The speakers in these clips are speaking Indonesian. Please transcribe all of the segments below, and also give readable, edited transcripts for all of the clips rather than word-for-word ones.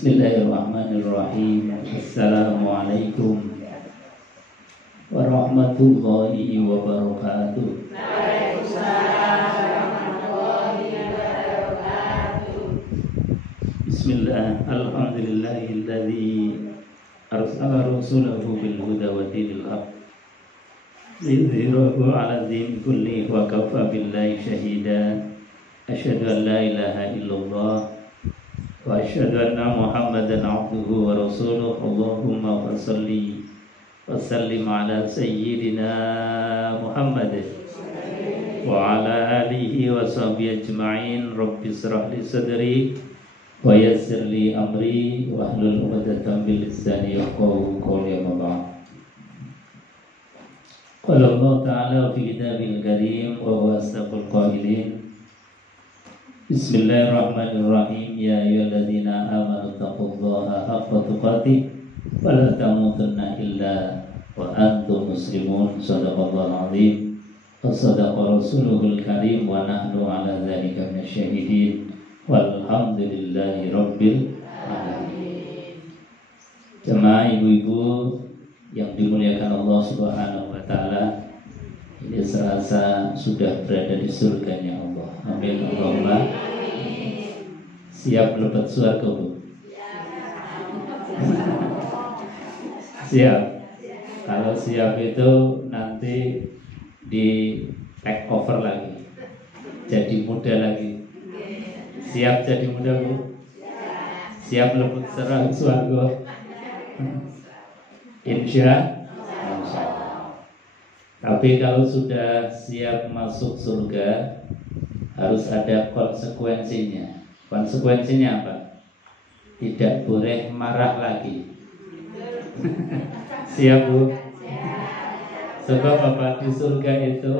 Bismillahirrahmanirrahim. Assalamualaikum warahmatullahi wabarakatuh. Bismillah. Alhamdulillahilladzi arsala rasulahu bil huda wa dinil haq liyudhhirahu 'ala din kulli wa kafa billahi shahida. Asyhadu an la ilaha illallah wa asyhadu anna Muhammadan 'abduhu wa rasuluh. Allahumma shalli wa sallim 'ala sayyidina Muhammad wa 'ala alihi wa sahbihi ajma'in. Rabbi shrah li sadri wa yassir li amri wa hlul 'uqdatam min lisani yafqahu qawli. Amma ba'd. Qala Allah ta'ala fi kitabil karim wa huwa asdaqul qailin. Bismillahirrahmanirrahim. Ya ayyuhalladzina amanu taqullaha haqqa tuqatih wa la tamutunna illa wa antum muslimun. Shadaqallahul azim wa shadaqa rasuluhul karim wa nahnu ala dzalika minasyahidin walhamdulillahi rabbil alamin. Jemaah ibu-ibu yang dimuliakan Allah Subhanahu wa taala, ini serasa sudah berada di surganya Allah. Amin Allahumma. Siap lebat surga, Bu? Siap. Kalau siap itu nanti di take over lagi, jadi muda lagi. Siap jadi muda, Bu? Siap lebat surga? Insya Allah. Tapi kalau sudah siap masuk surga, harus ada konsekuensinya. Konsekuensinya apa? Tidak boleh marah lagi. Siap, Bu? Sebab apa? Di surga itu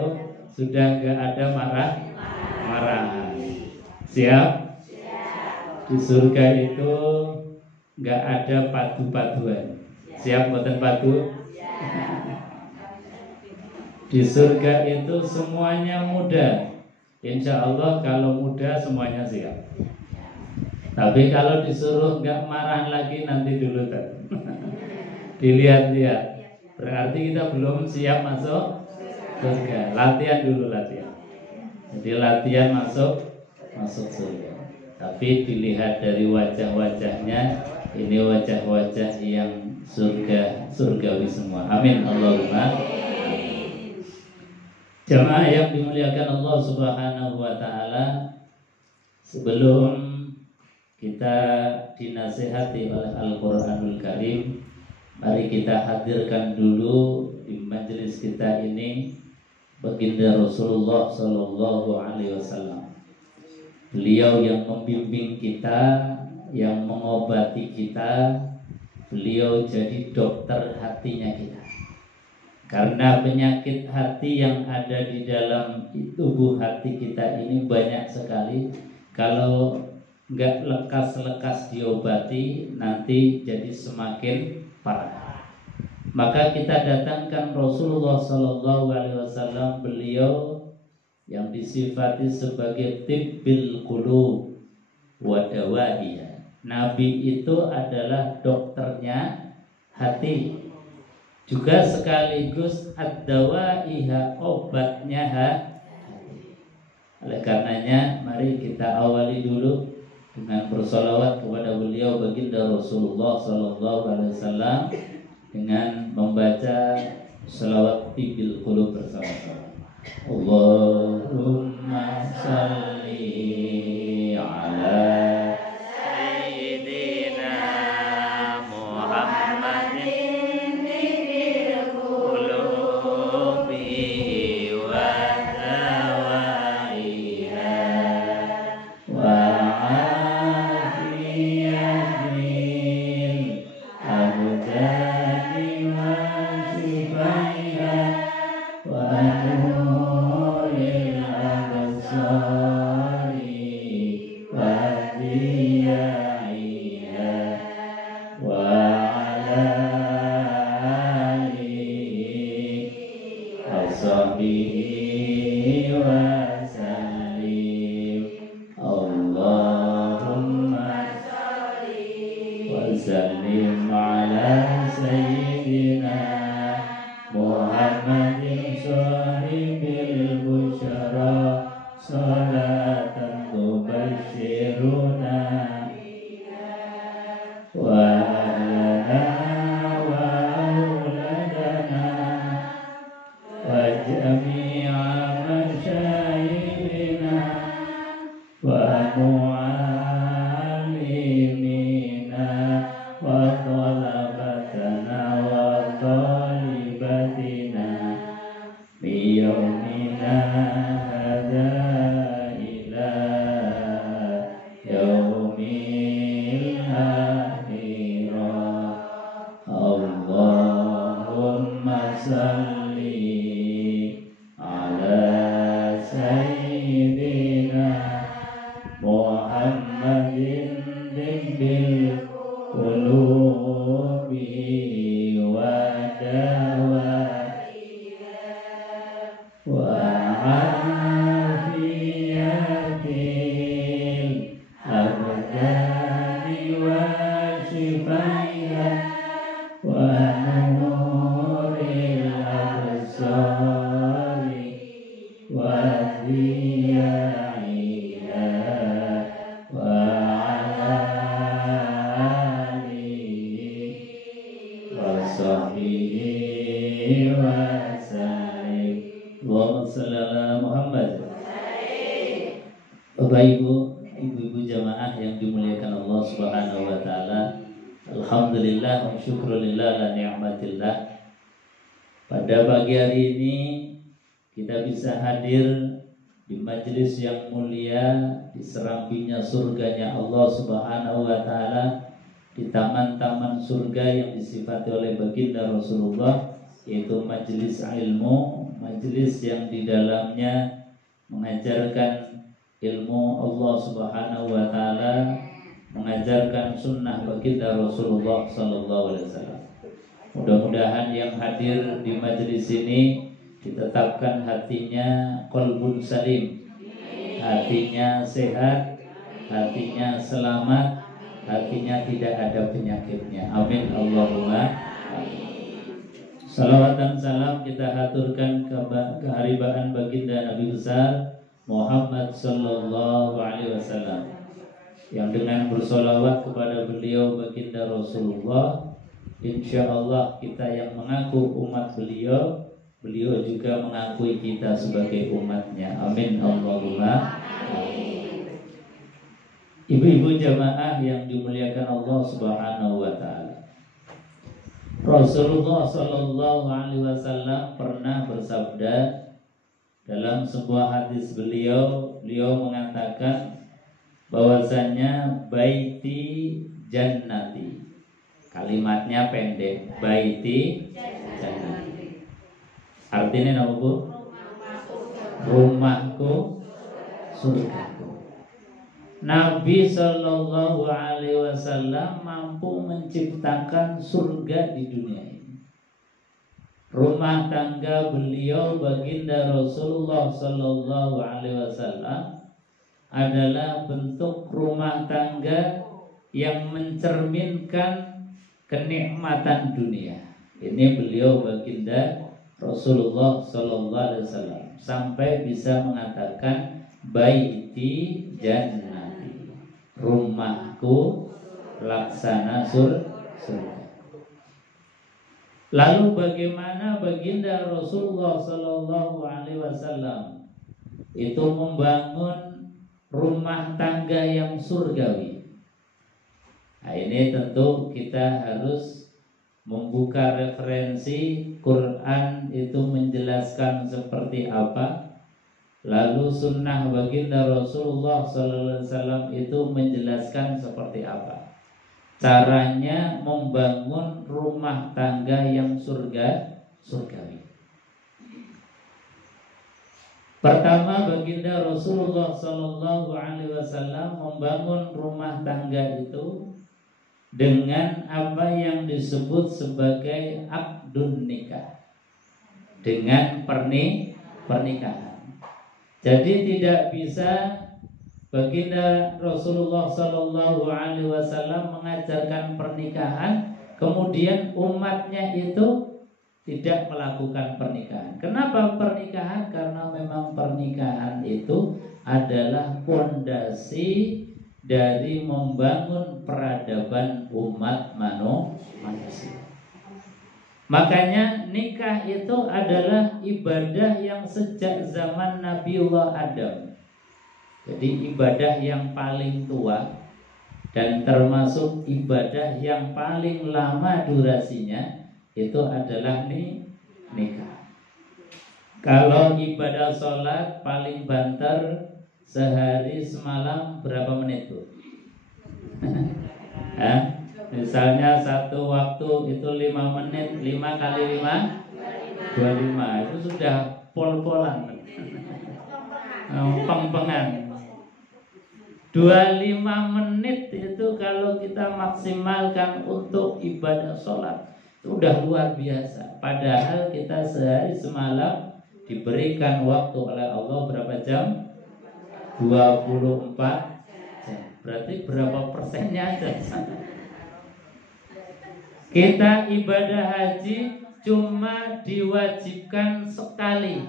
sudah gak ada marah-marahan. Siap? Di surga itu gak ada padu-paduan. Siap boten padu? Di surga itu semuanya mudah. Insya Allah kalau muda semuanya siap. Tapi kalau disuruh nggak marah lagi nanti dulu kan. Dilihat-lihat. Berarti kita belum siap masuk surga. Latihan dulu latihan. Jadi latihan masuk surga. Tapi dilihat dari wajah-wajahnya, ini wajah-wajah yang surgawi semua. Amin Allahumma. Jamaah yang dimuliakan Allah Subhanahu wa taala, sebelum kita dinasihati oleh Al-Qur'anul Karim, mari kita hadirkan dulu di majelis kita ini baginda Rasulullah sallallahu alaihi wasallam. Beliau yang membimbing kita, yang mengobati kita, beliau jadi dokter hatinya kita. Karena penyakit hati yang ada di dalam tubuh hati kita ini banyak sekali. Kalau nggak lekas-lekas diobati, nanti jadi semakin parah. Maka kita datangkan Rasulullah SAW, beliau yang disifati sebagai tibbil qulub wa dawaiha. Nabi itu adalah dokternya hati, juga sekaligus ad-dawaiha, obatnya hati. Oleh karenanya mari kita awali dulu dengan bersolawat kepada beliau baginda Rasulullah SAW dengan membaca selawat tibil qulub bersama-sama. Allahumma salli ala وسلم على سيدنا محمد صاحب البشرى صلاة تبشرنا وأهلنا وأولادنا وجميع مشايخنا ومعلمينا وطلبتنا وطالباتنا بيومنا هذا إلى يوم الآخرة. اللهم صل على سيدنا محمد طب القلوب ودوائها وعافية الأبدان وشفائها ونور الأبصار وضيائها وعلى آله وصحبه وسلم. Allahumma shalli ala Muhammad. Bapak Ibu, ibu-ibu jamaah yang dimuliakan Allah Subhanahu wa taala. Alhamdulillah wa syukrulillah la ni'matillah. Pada pagi hari ini kita bisa hadir di majelis yang mulia, di serambinya surganya Allah Subhanahu wa taala, di taman-taman surga yang disifati oleh baginda Rasulullah, yaitu majelis ilmu, majelis yang di dalamnya mengajarkan ilmu Allah Subhanahu wa taala, mengajarkan sunnah baginda Rasulullah sallallahu alaihi wasallam. Mudah-mudahan yang hadir di majelis ini ditetapkan hatinya qalbun salim, hatinya sehat, hatinya selamat, hatinya tidak ada penyakitnya. Amin Allahumma amin. Salawat dan salam kita haturkan keharibaan baginda Nabi besar Muhammad sallallahu alaihi wasallam, yang dengan bersolawat kepada beliau baginda Rasulullah, insyaallah kita yang mengaku umat beliau, beliau juga mengakui kita sebagai umatnya. Amin Allahumma amin. Ibu-ibu jamaah yang dimuliakan Allah Subhanahu wa taala, Rasulullah sallallahu alaihi wasallam pernah bersabda dalam sebuah hadis beliau mengatakan bahwasanya baiti jannati. Kalimatnya pendek, baiti jannati. Artinya apa, Bu? Rumahku surgaku. Nabi Shallallahu Alaihi Wasallam mampu menciptakan surga di dunia ini. Rumah tangga beliau baginda Rasulullah Shallallahu Alaihi Wasallam adalah bentuk rumah tangga yang mencerminkan kenikmatan dunia. Ini beliau baginda Rasulullah Shallallahu Alaihi Wasallam sampai bisa mengatakan baiti jannah, rumahku laksana surga. Lalu bagaimana baginda Rasulullah sallallahu alaihi wasallam itu membangun rumah tangga yang surgawi? Nah, ini tentu kita harus membuka referensi Quran itu menjelaskan seperti apa, lalu sunnah baginda Rasulullah SAW itu menjelaskan seperti apa caranya membangun rumah tangga yang surgawi. Pertama, baginda Rasulullah SAW membangun rumah tangga itu dengan apa yang disebut sebagai aqdun nikah, dengan pernikahan. Jadi tidak bisa Baginda Rasulullah Shallallahu Alaihi Wasallam mengajarkan pernikahan, kemudian umatnya itu tidak melakukan pernikahan. Kenapa pernikahan? Karena memang pernikahan itu adalah fondasi dari membangun peradaban umat manusia. Makanya nikah itu adalah ibadah yang sejak zaman Nabiullah Adam. Jadi ibadah yang paling tua dan termasuk ibadah yang paling lama durasinya itu adalah nikah. Kalau ibadah sholat paling banter sehari semalam berapa menit Bu? Misalnya satu waktu itu 5 menit, 5 kali 5 25. Itu sudah pol-polan, peng-pengan. 25 menit itu kalau kita maksimalkan untuk ibadah sholat itu udah luar biasa. Padahal kita sehari semalam diberikan waktu oleh Allah berapa jam? 24 jam. Berarti berapa persennya aja. Kita ibadah haji cuma diwajibkan sekali.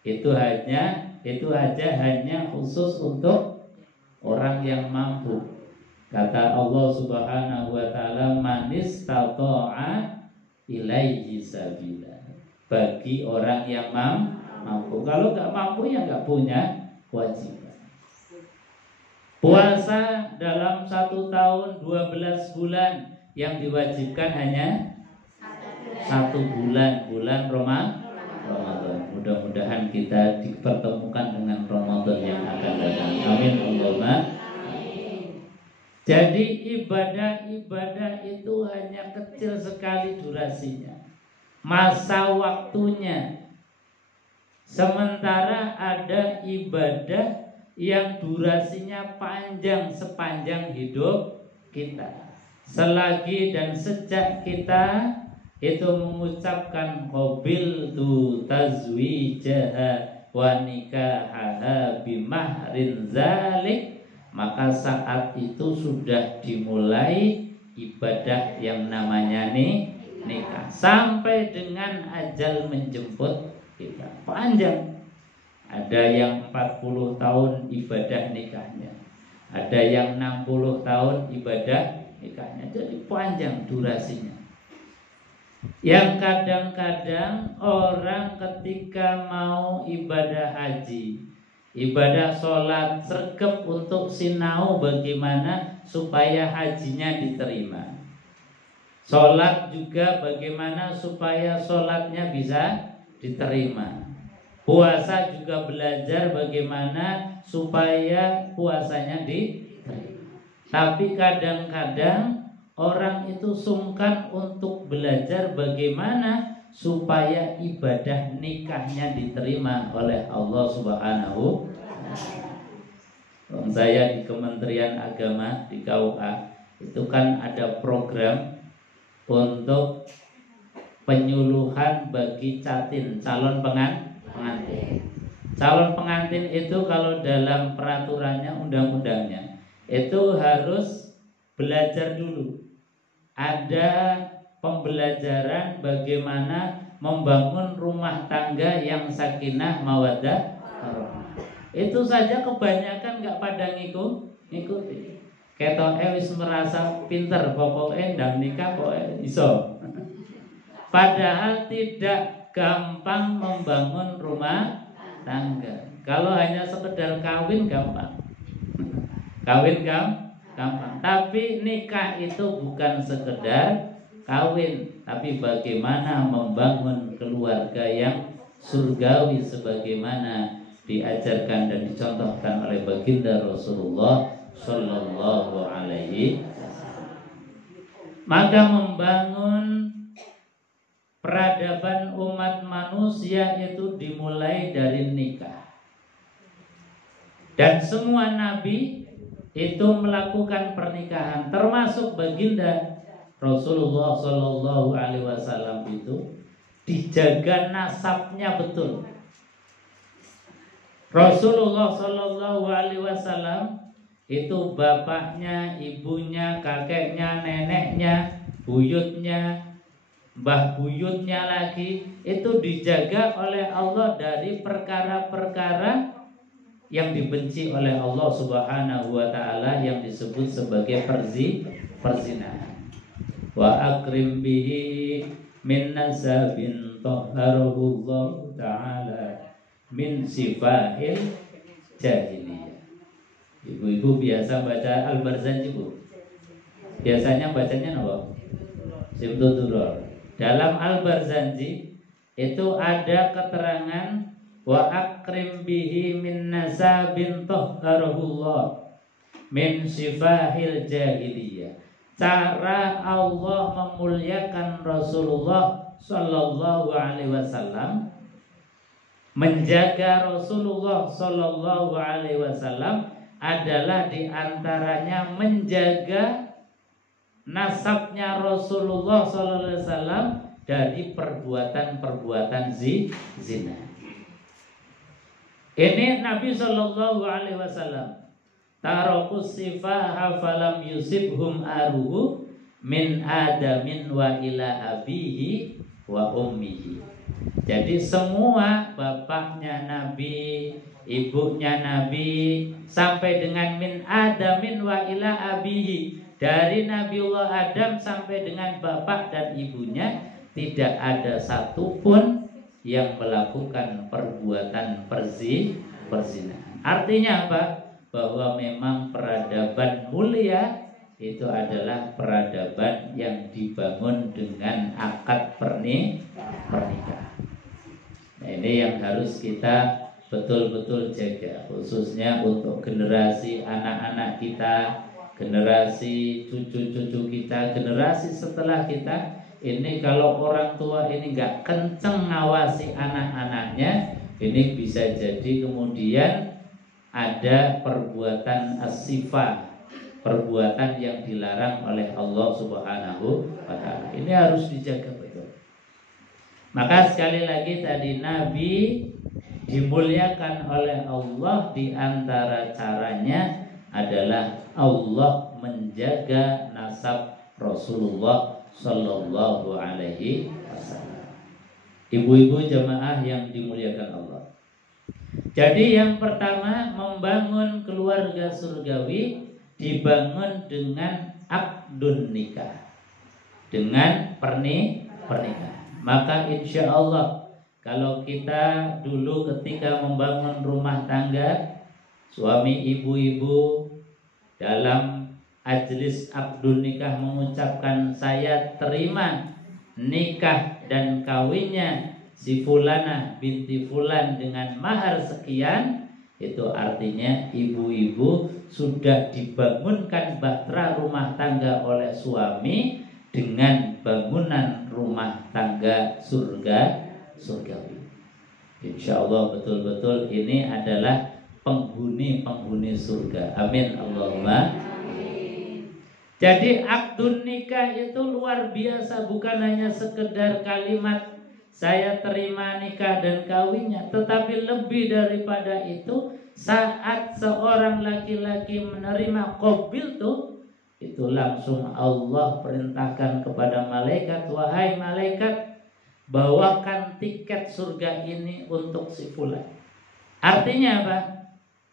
Itu aja hanya khusus untuk orang yang mampu. Kata Allah Subhanahu wa taala, manis tata'a ilaihi sabila. Bagi orang yang mampu. Kalau nggak mampu ya nggak punya kewajiban. Puasa dalam 1 tahun 12 bulan, yang diwajibkan hanya 1 bulan Ramadan. Mudah-mudahan kita dipertemukan dengan Ramadan yang akan datang. Amin Allahumma. Jadi ibadah itu hanya kecil sekali durasinya, masa waktunya. Sementara ada ibadah yang durasinya panjang sepanjang hidup kita. Selagi dan sejak kita itu mengucapkan qabiltu tazwijaha wa nikahaha bimahrin zalik, maka saat itu sudah dimulai ibadah yang namanya nikah sampai dengan ajal menjemput kita. Panjang. Ada yang 40 tahun ibadah nikahnya, ada yang 60 tahun ibadah nikahnya. Jadi panjang durasinya. Yang kadang-kadang orang ketika mau ibadah haji, ibadah sholat, sregep untuk sinau bagaimana supaya hajinya diterima. Sholat juga bagaimana supaya sholatnya bisa diterima. Puasa juga belajar bagaimana supaya puasanya diterima. Tapi kadang-kadang orang itu sungkan untuk belajar bagaimana supaya ibadah nikahnya diterima oleh Allah Subhanahu wa taala. Saya di Kementerian Agama di KUA itu kan ada program untuk penyuluhan bagi calon pengantin. Calon pengantin itu kalau dalam peraturannya, undang-undangnya itu harus belajar dulu. Ada pembelajaran bagaimana membangun rumah tangga yang sakinah mawaddah warahmah. Itu saja kebanyakan nggak pada ngikuti. Ketoke wis merasa pinter, pokoknya ndang nikah pokoknya iso. Padahal tidak gampang membangun rumah tangga. Kalau hanya sekedar kawin gampang. Kawin gampang. Tapi nikah itu bukan sekedar kawin, tapi bagaimana membangun keluarga yang surgawi sebagaimana diajarkan dan dicontohkan oleh baginda Rasulullah Sallallahu Alaihi Wasallam. Maka membangun peradaban umat manusia itu dimulai dari nikah. Dan semua nabi itu melakukan pernikahan, termasuk baginda Rasulullah Sallallahu Alaihi Wasallam itu dijaga nasabnya betul. Rasulullah Shallallahu Alaihi Wasallam itu bapaknya, ibunya, kakeknya, neneknya, buyutnya, mbah buyutnya lagi itu dijaga oleh Allah dari perkara-perkara yang dibenci oleh Allah Subhanahu wa taala yang disebut sebagai perzinahan. Wa akrim bihi min nasabin tahharahu Allah taala min sifahil jahiliyah. Ibu-ibu biasa baca Al-Barzanji, Bu? Biasanya bacanya apa? Simtud Duror. Dalam Al-Barzanji itu ada keterangan wa akrim bihi min nasabin tahharahullah min sifahil jahiliyah. Cara Allah memuliakan Rasulullah Sallallahu Alaihi Wasallam, menjaga Rasulullah Sallallahu Alaihi Wasallam adalah diantaranya menjaga nasabnya Rasulullah Sallallahu Alaihi Wasallam dari perbuatan-perbuatan zina. Ini Nabi Sallallahu Alaihi Wasallam tarakus sifaha falam yusibhum aruhu min adamin wa ila abihi wa ummihi. Jadi semua bapaknya Nabi, ibunya Nabi, sampai dengan min adamin wa ila abihi, dari Nabiullah Adam sampai dengan bapak dan ibunya, tidak ada satupun yang melakukan perbuatan perzinahan. Artinya apa? Bahwa memang peradaban mulia itu adalah peradaban yang dibangun dengan akad pernikahan. Nah, ini yang harus kita betul-betul jaga, khususnya untuk generasi anak-anak kita, generasi cucu-cucu kita, generasi setelah kita. Ini kalau orang tua ini nggak kenceng ngawasi anak-anaknya, ini bisa jadi kemudian ada perbuatan as-sifah, perbuatan yang dilarang oleh Allah Subhanahu wa taala. Ini harus dijaga betul. Maka sekali lagi tadi Nabi dimuliakan oleh Allah, di antara caranya adalah Allah menjaga nasab Rasulullah Sallallahu Alaihi Wasallam. Ibu-ibu jemaah yang dimuliakan Allah. Jadi yang pertama, membangun keluarga surgawi dibangun dengan akdun nikah, dengan pernikahan. Maka insya Allah kalau kita dulu ketika membangun rumah tangga, suami ibu-ibu dalam ajlis akdun nikah mengucapkan saya terima nikah dan kawinnya si Fulana binti Fulan dengan mahar sekian, itu artinya ibu-ibu sudah dibangunkan bahtera rumah tangga oleh suami dengan bangunan rumah tangga surgawi. Insya Allah betul-betul ini adalah penghuni surga. Amin Allahumma. Jadi akdun nikah itu luar biasa, bukan hanya sekedar kalimat saya terima nikah dan kawinnya, tetapi lebih daripada itu, saat seorang laki-laki menerima qabil itu langsung Allah perintahkan kepada malaikat, wahai malaikat, bawakan tiket surga ini untuk si fulan. Artinya apa?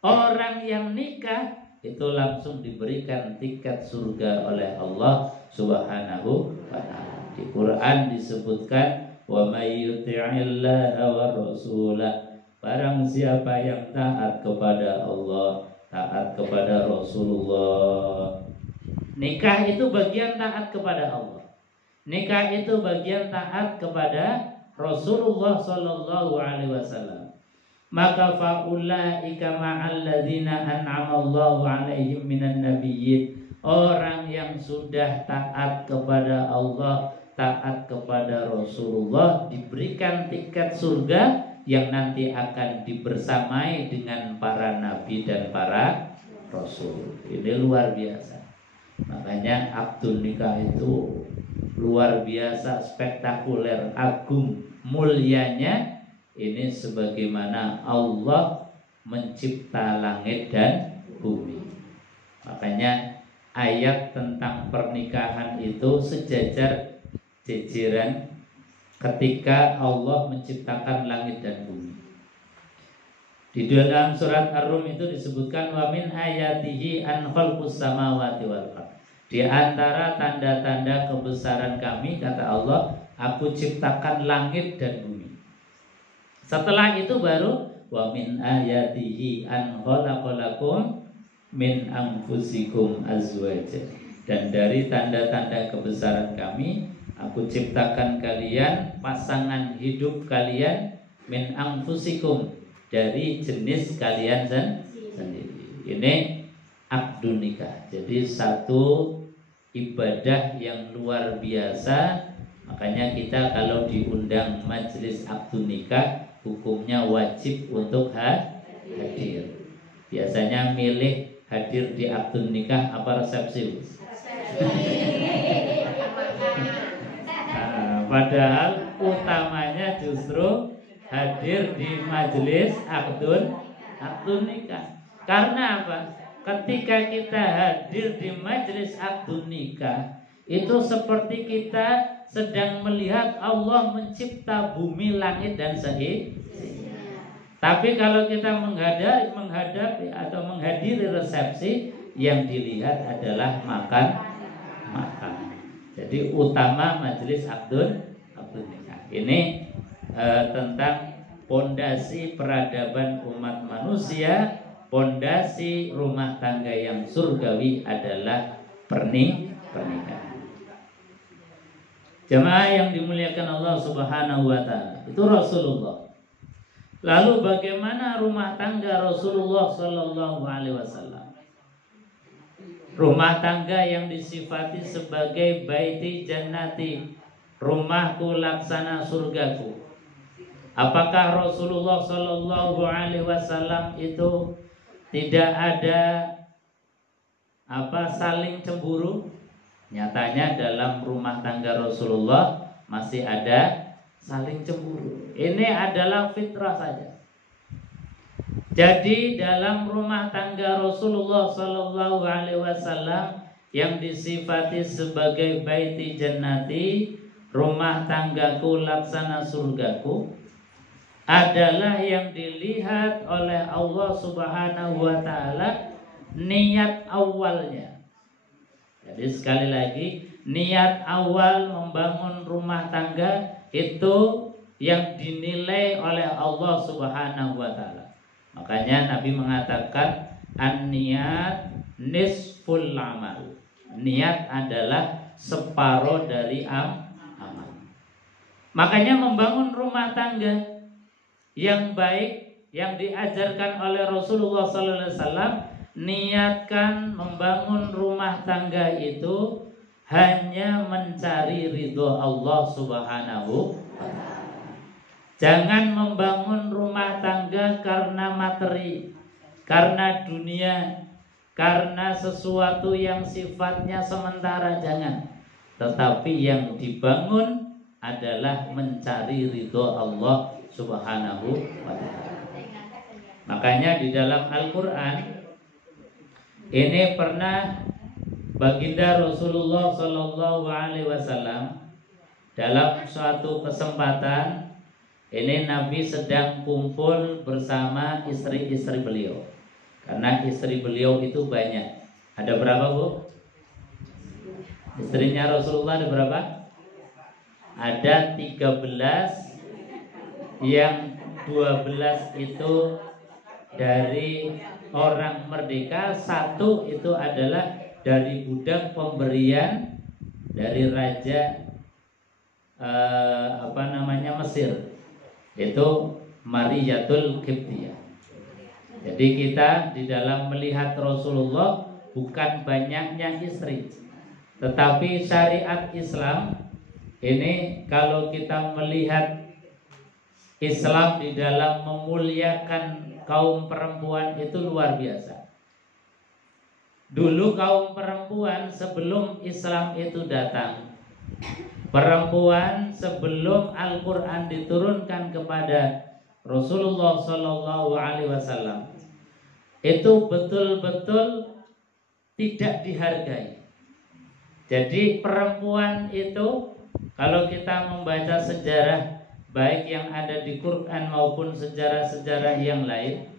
Orang yang nikah itu langsung diberikan tiket surga oleh Allah Subhanahu wa taala. Di Quran disebutkan wa may yuti'illaha wa rasulah, barang siapa yang taat kepada Allah, taat kepada Rasulullah. Nikah itu bagian taat kepada Allah. Nikah itu bagian taat kepada Rasulullah sallallahu alaihi wasallam. Maka faulaika ma'alladzina an'amallahu 'alaihim minan nabiyyin, orang yang sudah taat kepada Allah, taat kepada Rasulullah, diberikan tiket surga yang nanti akan dibersamai dengan para nabi dan para rasul. Ini luar biasa. Makanya akdun nikah itu luar biasa, spektakuler, agung, mulianya. Ini sebagaimana Allah mencipta langit dan bumi. Makanya ayat tentang pernikahan itu sejajar jejeran ketika Allah menciptakan langit dan bumi. Di dalam surat Ar-Rum itu disebutkan wa min ayatihi an khalqus samawati wal ardh. Di antara tanda-tanda kebesaran kami, kata Allah, aku ciptakan langit dan bumi. Setelah itu baru wa min ayatihi an khalaqalakum min anfusikum azwaja. Dan dari tanda-tanda kebesaran kami, aku ciptakan kalian pasangan hidup kalian min anfusikum, dari jenis kalian sendiri. Ini akdun nikah. Jadi satu ibadah yang luar biasa. Makanya kita kalau diundang majelis akdun nikah, hukumnya wajib untuk hadir. Biasanya milih hadir di akdun nikah apa resepsi? Padahal utamanya justru hadir di majelis akdun nikah. Karena apa? Ketika kita hadir di majelis akdun nikah, itu seperti kita sedang melihat Allah mencipta bumi, langit dan seisi. Tapi kalau kita menghadapi atau menghadiri resepsi, yang dilihat adalah makan. Jadi utama majelis akdun nikah. Ini tentang pondasi peradaban umat manusia, pondasi rumah tangga yang surgawi adalah pernikahan. Jemaah yang dimuliakan Allah Subhanahu wa taala, itu Rasulullah. Lalu bagaimana rumah tangga Rasulullah sallallahu alaihi wasallam? Rumah tangga yang disifati sebagai baiti jannati, rumahku laksana surgaku. Apakah Rasulullah Shallallahu Alaihi Wasallam itu tidak ada saling cemburu? Nyatanya dalam rumah tangga Rasulullah masih ada saling cemburu. Ini adalah fitrah saja. Jadi dalam rumah tangga Rasulullah Shallallahu Alaihi Wasallam yang disifati sebagai baiti jannati, rumah tanggaku laksana surgaku, adalah yang dilihat oleh Allah Subhanahu wa taala niat awalnya. Jadi sekali lagi, niat awal membangun rumah tangga itu yang dinilai oleh Allah Subhanahu wa taala. Makanya Nabi mengatakan an-niyat nisful amal. Niat adalah separuh dari amal. Makanya membangun rumah tangga yang baik yang diajarkan oleh Rasulullah SAW, niatkan membangun rumah tangga itu hanya mencari ridho Allah Subhanahu wa taala. Jangan membangun rumah tangga karena materi, karena dunia, karena sesuatu yang sifatnya sementara, jangan. Tetapi yang dibangun adalah mencari ridho Allah Subhanahu wa ta'ala. Makanya di dalam Al-Quran ini pernah baginda Rasulullah Sallallahu Alaihi Wasallam dalam suatu kesempatan ini Nabi sedang kumpul bersama istri-istri beliau. Karena istri beliau itu banyak. Ada berapa, Bu? Istrinya Rasulullah ada berapa? Ada 13, yang 12 itu dari orang merdeka, 1 itu adalah dari budak pemberian dari raja Mesir. Itu Mariyatul Qibtiyah. Jadi kita di dalam melihat Rasulullah bukan banyaknya istri, tetapi syariat Islam ini kalau kita melihat Islam di dalam memuliakan kaum perempuan itu luar biasa. Dulu kaum perempuan sebelum Islam itu datang, perempuan sebelum Al-Quran diturunkan kepada Rasulullah Sallallahu Alaihi Wasallam, itu betul-betul tidak dihargai. Jadi perempuan itu kalau kita membaca sejarah baik yang ada di Quran maupun sejarah-sejarah yang lain,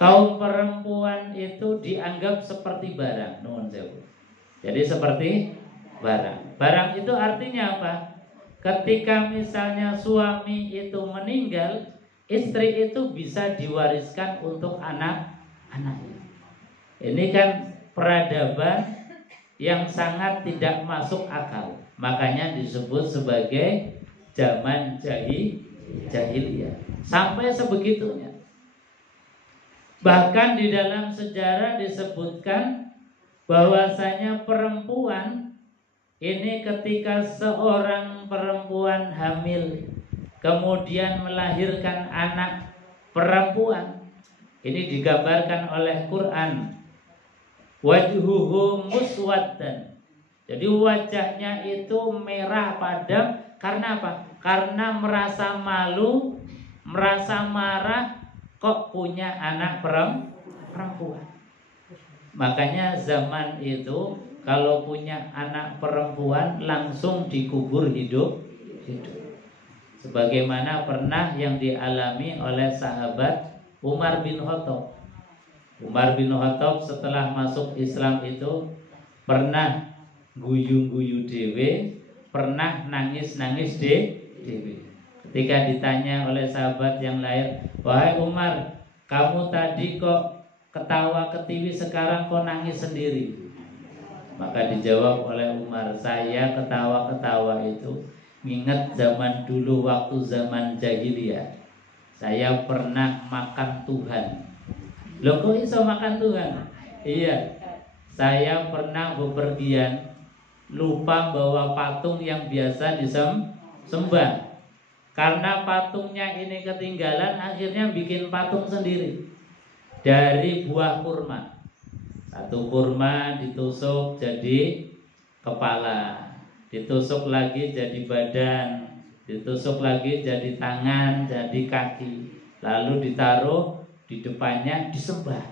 kaum perempuan itu dianggap seperti barang. Nuhun sewu. Jadi seperti barang. Barang itu artinya apa? Ketika misalnya suami itu meninggal, istri itu bisa diwariskan untuk anak-anaknya. Ini kan peradaban yang sangat tidak masuk akal. Makanya disebut sebagai zaman jahiliyah. Sampai sebegitunya. Bahkan di dalam sejarah disebutkan bahwasanya perempuan ini ketika seorang perempuan hamil kemudian melahirkan anak perempuan, ini digambarkan oleh Quran, wajhuhu muswaddan. Jadi wajahnya itu merah padam karena apa? Karena merasa malu, merasa marah kok punya anak perempuan. Makanya zaman itu kalau punya anak perempuan langsung dikubur hidup. Sebagaimana pernah yang dialami oleh sahabat Umar bin Khattab. Umar bin Khattab setelah masuk Islam itu pernah guyu-guyu dewe, pernah nangis-nangis dewe. Ketika ditanya oleh sahabat yang lain, wahai Umar, kamu tadi kok ketawa ketiwi, sekarang kok nangis sendiri? Maka dijawab oleh Umar, saya ketawa-ketawa itu ingat zaman dulu waktu zaman jahiliyah. Saya pernah makan Tuhan. Loh kok bisa makan Tuhan? Iya, saya pernah bepergian, lupa bawa patung yang biasa disembah. Karena patungnya ini ketinggalan, akhirnya bikin patung sendiri dari buah kurma. Satu kurma ditusuk jadi kepala, ditusuk lagi jadi badan, ditusuk lagi jadi tangan, jadi kaki, lalu ditaruh di depannya disembah.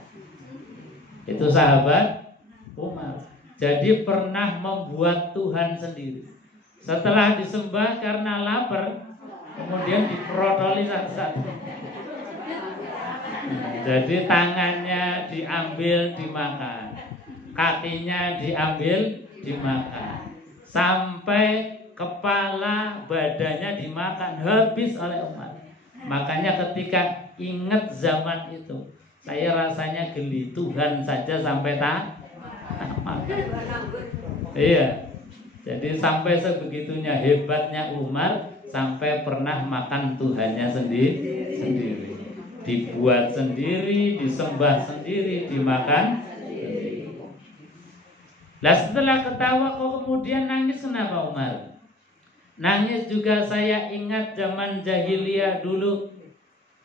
Itu sahabat Umar. Jadi pernah membuat Tuhan sendiri. Setelah disembah karena lapar, kemudian diprotoli satu-satu. Jadi tangannya diambil dimakan, kakinya diambil dimakan, sampai kepala badannya dimakan habis oleh Umar. Makanya ketika ingat zaman itu, saya rasanya geli, Tuhan saja sampai tak makan. Iya. Jadi sampai sebegitunya hebatnya Umar, sampai pernah makan Tuhannya sendiri. Dibuat sendiri, disembah sendiri, dimakan sendiri. Lah setelah ketawa kok kemudian nangis, kenapa Umar? Nangis juga saya ingat zaman jahiliyah dulu,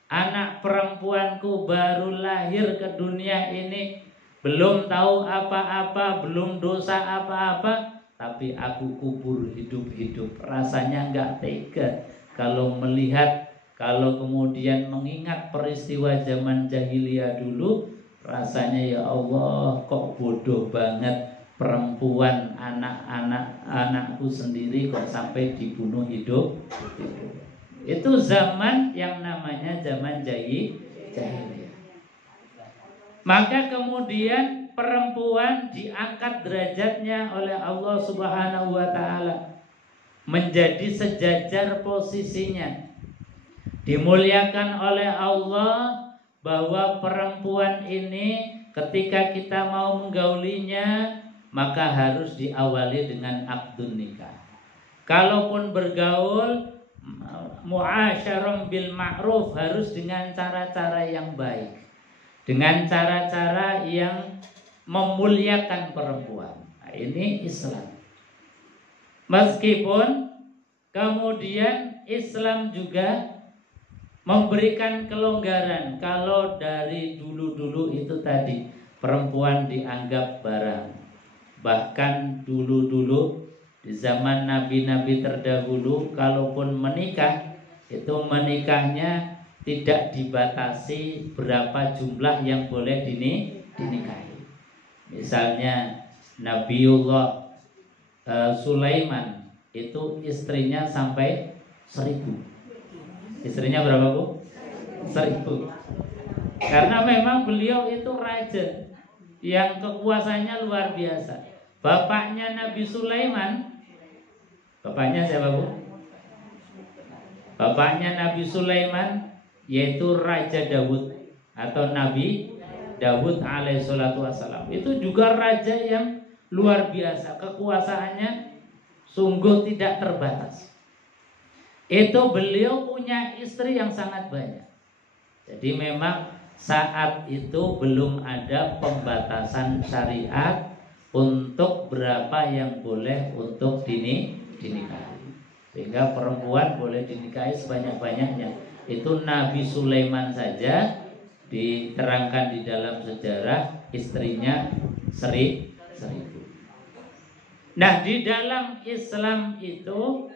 anak perempuanku baru lahir ke dunia ini, belum tahu apa-apa, belum dosa apa-apa, tapi aku kubur hidup-hidup. Rasanya enggak tega kalau melihat, kalau kemudian mengingat peristiwa zaman jahiliyah dulu. Rasanya ya Allah, kok bodoh banget, perempuan anakku sendiri kok sampai dibunuh hidup. Itu zaman yang namanya zaman jahiliyah. Maka kemudian perempuan diangkat derajatnya oleh Allah Subhanahu wa taala, menjadi sejajar posisinya, dimuliakan oleh Allah, bahwa perempuan ini ketika kita mau menggaulinya maka harus diawali dengan akdun nikah. Kalaupun bergaul, muasyarah bil ma'ruf, harus dengan cara-cara yang baik, dengan cara-cara yang memuliakan perempuan. Nah, ini Islam. Meskipun kemudian Islam juga memberikan kelonggaran. Kalau dari dulu-dulu itu tadi perempuan dianggap barang. Bahkan dulu-dulu di zaman nabi-nabi terdahulu, kalaupun menikah, itu menikahnya tidak dibatasi berapa jumlah yang boleh dinikahi. Misalnya Nabiullah Sulaiman itu istrinya sampai 1000. Istrinya berapa, Bu? 1000. Karena memang beliau itu raja yang kekuasaannya luar biasa. Bapaknya Nabi Sulaiman, bapaknya siapa, Bu? Bapaknya Nabi Sulaiman yaitu Raja Dawud atau Nabi Dawud alaihissalatu wassalam. Itu juga raja yang luar biasa, kekuasaannya sungguh tidak terbatas. Itu beliau punya istri yang sangat banyak. Jadi memang saat itu belum ada pembatasan syariat untuk berapa yang boleh untuk dinikahi. Sehingga perempuan boleh dinikahi sebanyak-banyaknya. Itu Nabi Sulaiman saja diterangkan di dalam sejarah istrinya 1000. Nah, di dalam Islam itu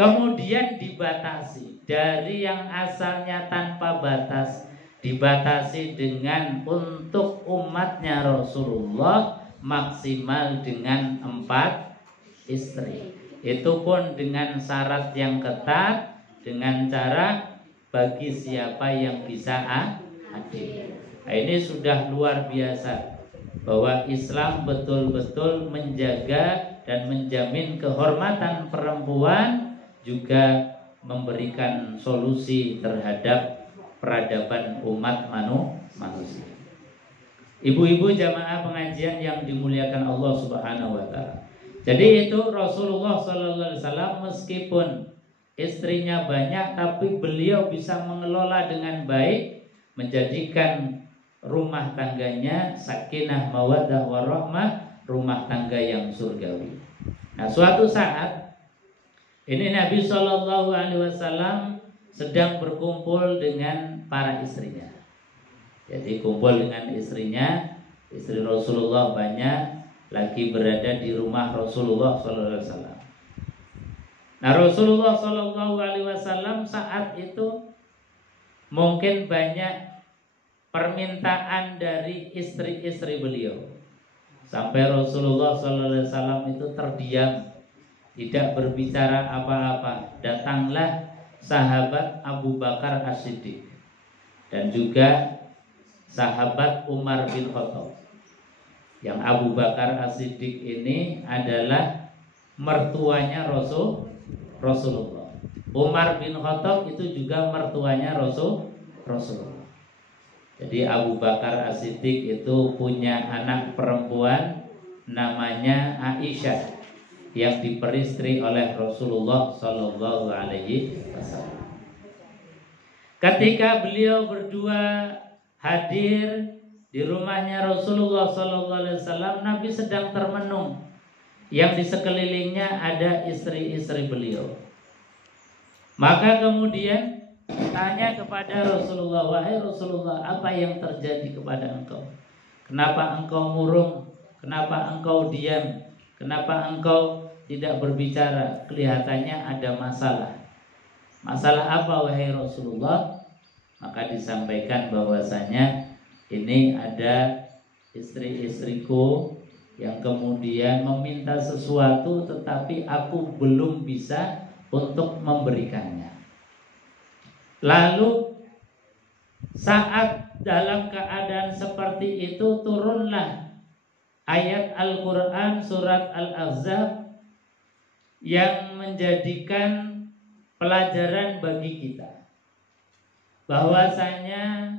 kemudian dibatasi dari yang asalnya tanpa batas, dibatasi dengan untuk umatnya Rasulullah maksimal dengan 4 istri. Itu pun dengan syarat yang ketat, dengan cara bagi siapa yang bisa adil. Nah, ini sudah luar biasa bahwa Islam betul-betul menjaga dan menjamin kehormatan perempuan, juga memberikan solusi terhadap peradaban umat manusia. Ibu-ibu jamaah pengajian yang dimuliakan Allah Subhanahu wa taala. Jadi itu Rasulullah sallallahu alaihi wasallam meskipun istrinya banyak, tapi beliau bisa mengelola dengan baik, menjadikan rumah tangganya sakinah mawaddah warahmah, rumah tangga yang surgawi. Nah, suatu saat ini Nabi Shallallahu Alaihi Wasallam sedang berkumpul dengan para istrinya. Jadi kumpul dengan istrinya, istri Rasulullah banyak, lagi berada di rumah Rasulullah Shallallahu Alaihi Wasallam. Nah, Rasulullah Shallallahu Alaihi Wasallam saat itu mungkin banyak permintaan dari istri-istri beliau, sampai Rasulullah Shallallahu Alaihi Wasallam itu terdiam, tidak berbicara apa-apa. Datanglah sahabat Abu Bakar As-Siddiq dan juga sahabat Umar bin Khattab. Yang Abu Bakar As-Siddiq ini adalah mertuanya Rasulullah. Umar bin Khattab itu juga mertuanya Rasulullah. Jadi Abu Bakar As-Siddiq itu punya anak perempuan namanya Aisyah yang diperistri oleh Rasulullah Sallallahu Alaihi Wasallam. Ketika beliau berdua hadir di rumahnya Rasulullah Sallallahu Alaihi Wasallam, Nabi sedang termenung. Yang di sekelilingnya ada istri-istri beliau. Maka kemudian tanya kepada Rasulullah, wahai Rasulullah, apa yang terjadi kepada engkau? Kenapa engkau murung? Kenapa engkau diam? Kenapa engkau tidak berbicara? Kelihatannya ada masalah. Masalah apa wahai Rasulullah? Maka disampaikan bahwasanya ini ada istri-istriku yang kemudian meminta sesuatu, tetapi aku belum bisa untuk memberikannya. Lalu saat dalam keadaan seperti itu turunlah ayat Al-Quran surat Al-Ahzab yang menjadikan pelajaran bagi kita bahwasanya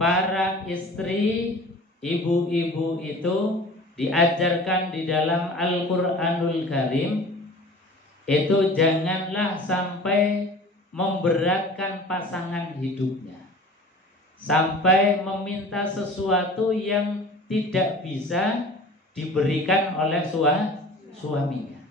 para istri, ibu-ibu itu diajarkan di dalam Al-Quranul Karim itu janganlah sampai memberatkan pasangan hidupnya, sampai meminta sesuatu yang tidak bisa diberikan oleh suaminya.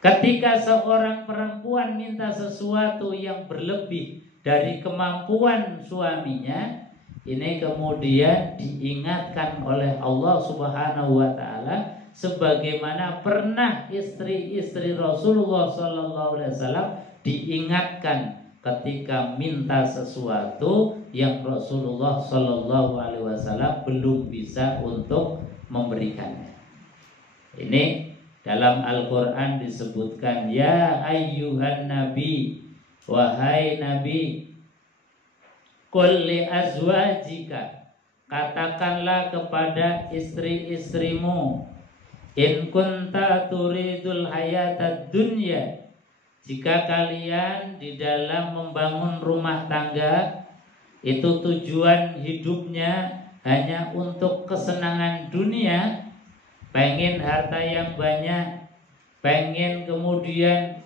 Ketika seorang perempuan minta sesuatu yang berlebih dari kemampuan suaminya, ini kemudian diingatkan oleh Allah Subhanahu wa taala, sebagaimana pernah istri-istri Rasulullah sallallahu alaihi wasallam diingatkan ketika minta sesuatu yang Rasulullah Shallallahu Alaihi Wasallam belum bisa untuk memberikannya. Ini dalam Al-Quran disebutkan, ya ayyuhan nabi, wahai nabi, qul li azwajika, katakanlah kepada istri-istrimu, in kunta turidul hayatad dunya, jika kalian di dalam membangun rumah tangga itu tujuan hidupnya hanya untuk kesenangan dunia, pengen harta yang banyak, pengen kemudian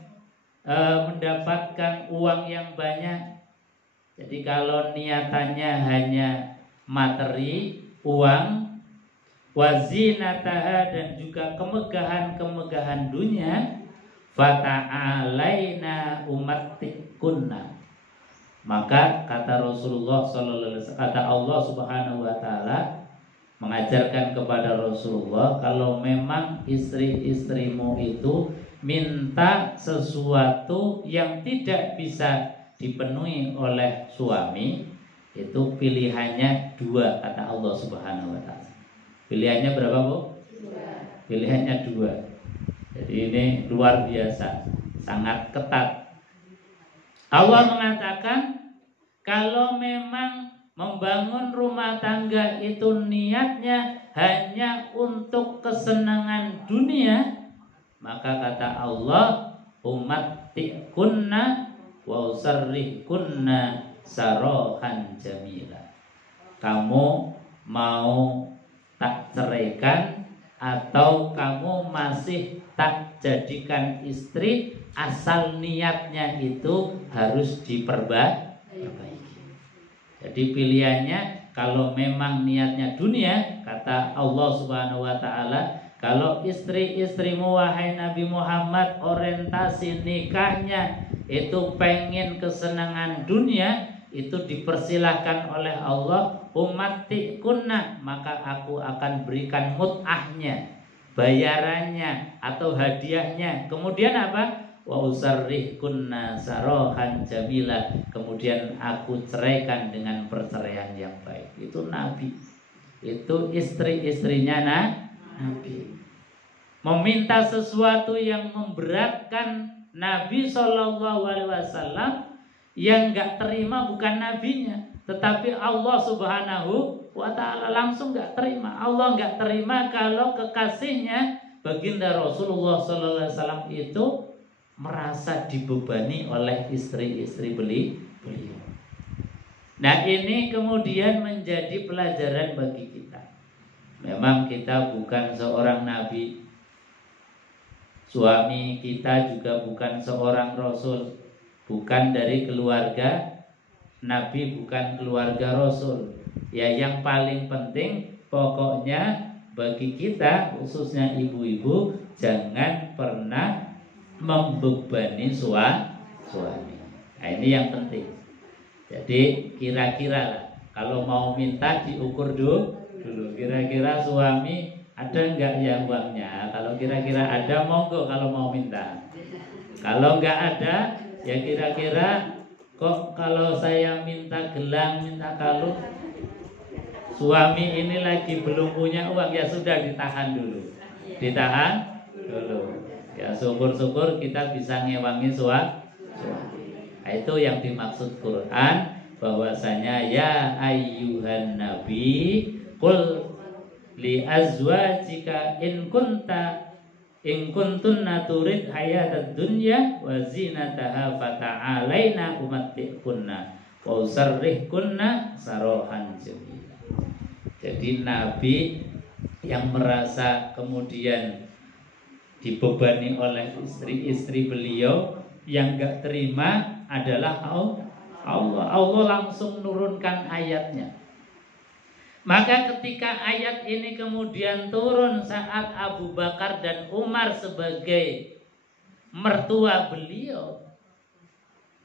mendapatkan uang yang banyak. Jadi kalau niatannya hanya materi, uang, wazinataha, dan juga kemegahan-kemegahan dunia, fata'alaina umattikunna, maka kata Rasulullah sallallahu alaihi wasallam, kata Allah Subhanahu wa taala mengajarkan kepada Rasulullah, kalau memang istri-istrimu itu minta sesuatu yang tidak bisa dipenuhi oleh suami, itu pilihannya dua, kata Allah Subhanahu wa taala. Pilihannya berapa, Bu? Dua. Pilihannya dua. Jadi ini luar biasa, sangat ketat. Allah mengatakan kalau memang membangun rumah tangga itu niatnya hanya untuk kesenangan dunia, maka kata Allah, umattikunna wa usarrihkunna sarahan jamila. Kamu mau tak ceraikan atau kamu masih tak jadikan istri, asal niatnya itu harus diperbaiki. Jadi pilihannya, kalau memang niatnya dunia, kata Allah Subhanahu wa taala, kalau istri-istrimu wahai Nabi Muhammad orientasi nikahnya itu pengen kesenangan dunia, itu dipersilahkan oleh Allah, umattikunna, maka aku akan berikan mut'ahnya, bayarannya atau hadiahnya. Kemudian apa? Wa usarrihkunna sarahan jamila, kemudian aku ceraikan dengan perceraian yang baik. Itu Nabi, itu istri-istrinya Nabi. Meminta sesuatu yang memberatkan Nabi Shallallahu Alaihi Wasallam, yang nggak terima bukan nabinya, tetapi Allah Subhanahu wa taala langsung nggak terima. Allah nggak terima kalau kekasihnya baginda Rasulullah Sallallahu Alaihi Wasallam itu merasa dibebani oleh istri-istri beliau. Nah, ini kemudian menjadi pelajaran bagi kita. Memang kita bukan seorang nabi, suami kita juga bukan seorang rasul, bukan dari keluarga nabi, bukan keluarga rasul. Ya, yang paling penting pokoknya bagi kita, khususnya ibu-ibu, jangan pernah membebani suami. Nah, ini yang penting. Jadi kira-kira lah, kalau mau minta diukur dulu. Kira-kira suami ada enggak ya uangnya? Kalau kira-kira ada, monggo kalau mau minta. Kalau enggak ada, ya kira-kira kok kalau saya minta gelang, minta kalung, suami ini lagi belum punya uang, ya sudah ditahan dulu. Ditahan dulu. Ya syukur-syukur kita bisa ngewangi suami. Nah, itu yang dimaksud Quran, bahwasanya ya ayyuhan nabi qul li azwajika in kuntunna turid hayatad dunya wa zinataha fata'alaina umattikunna wa usarrihkunna sarahan jamila. Jadi Nabi yang merasa kemudian dibebani oleh istri-istri beliau, yang gak terima adalah Allah. Allah langsung nurunkan ayatnya. Maka ketika ayat ini kemudian turun saat Abu Bakar dan Umar sebagai mertua beliau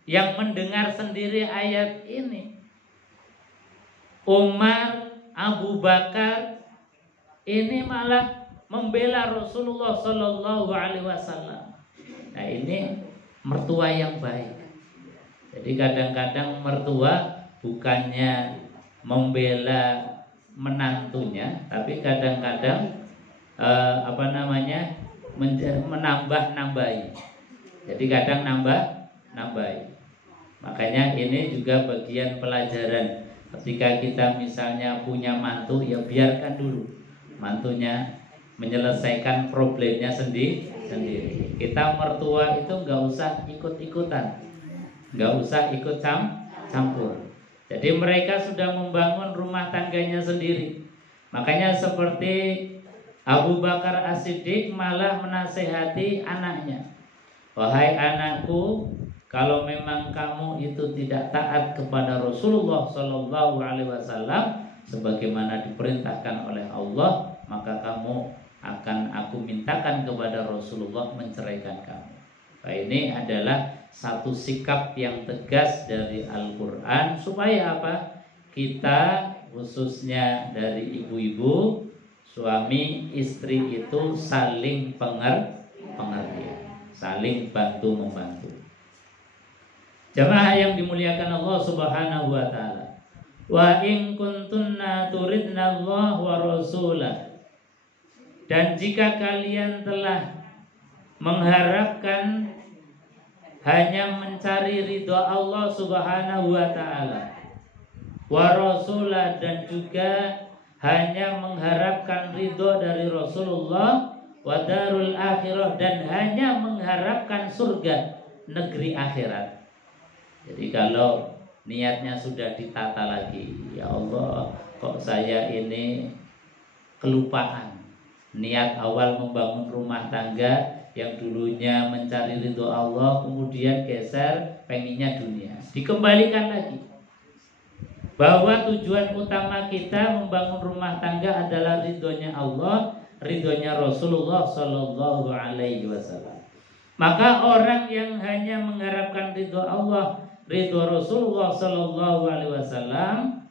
yang mendengar sendiri ayat ini, Umar, Abu Bakar ini malah membela Rasulullah Shallallahu Alaihi Wasallam. Nah, ini mertua yang baik. Jadi kadang-kadang mertua bukannya membela menantunya, tapi kadang-kadang menambah-nambahi. Jadi kadang nambahi. Makanya ini juga bagian pelajaran. Ketika kita misalnya punya mantu, ya biarkan dulu mantunya menyelesaikan problemnya sendiri. Kita mertua itu nggak usah ikut-ikutan, nggak usah ikut campur. Jadi mereka sudah membangun rumah tangganya sendiri. Makanya seperti Abu Bakar As-Siddiq malah menasehati anaknya, wahai anakku, kalau memang kamu itu tidak taat kepada Rasulullah Shallallahu Alaihi Wasallam sebagaimana diperintahkan oleh Allah, maka kamu akan aku mintakan kepada Rasulullah menceraikan kamu. Nah, ini adalah satu sikap yang tegas dari Al-Quran supaya apa? Kita khususnya dari ibu-ibu, suami istri itu saling pengertian, saling bantu membantu. Jamaah yang dimuliakan Allah Subhanahu wa taala. Wa in kuntunna turidna Allah wa rasulah. Dan jika kalian telah mengharapkan hanya mencari ridha Allah Subhanahu wa taala, wa rasulah, dan juga hanya mengharapkan ridha dari Rasulullah, wa darul akhirah, dan hanya mengharapkan surga, negeri akhirat. Jadi kalau niatnya sudah ditata lagi, ya Allah, kok saya ini kelupaan niat awal membangun rumah tangga yang dulunya mencari ridho Allah, kemudian geser pengennya dunia. Dikembalikan lagi bahwa tujuan utama kita membangun rumah tangga adalah ridhonya Allah, ridhonya Rasulullah Sallallahu Alaihi Wasallam. Maka orang yang hanya mengharapkan ridho Allah, ridho Rasulullah Sallallahu Alaihi Wasallam,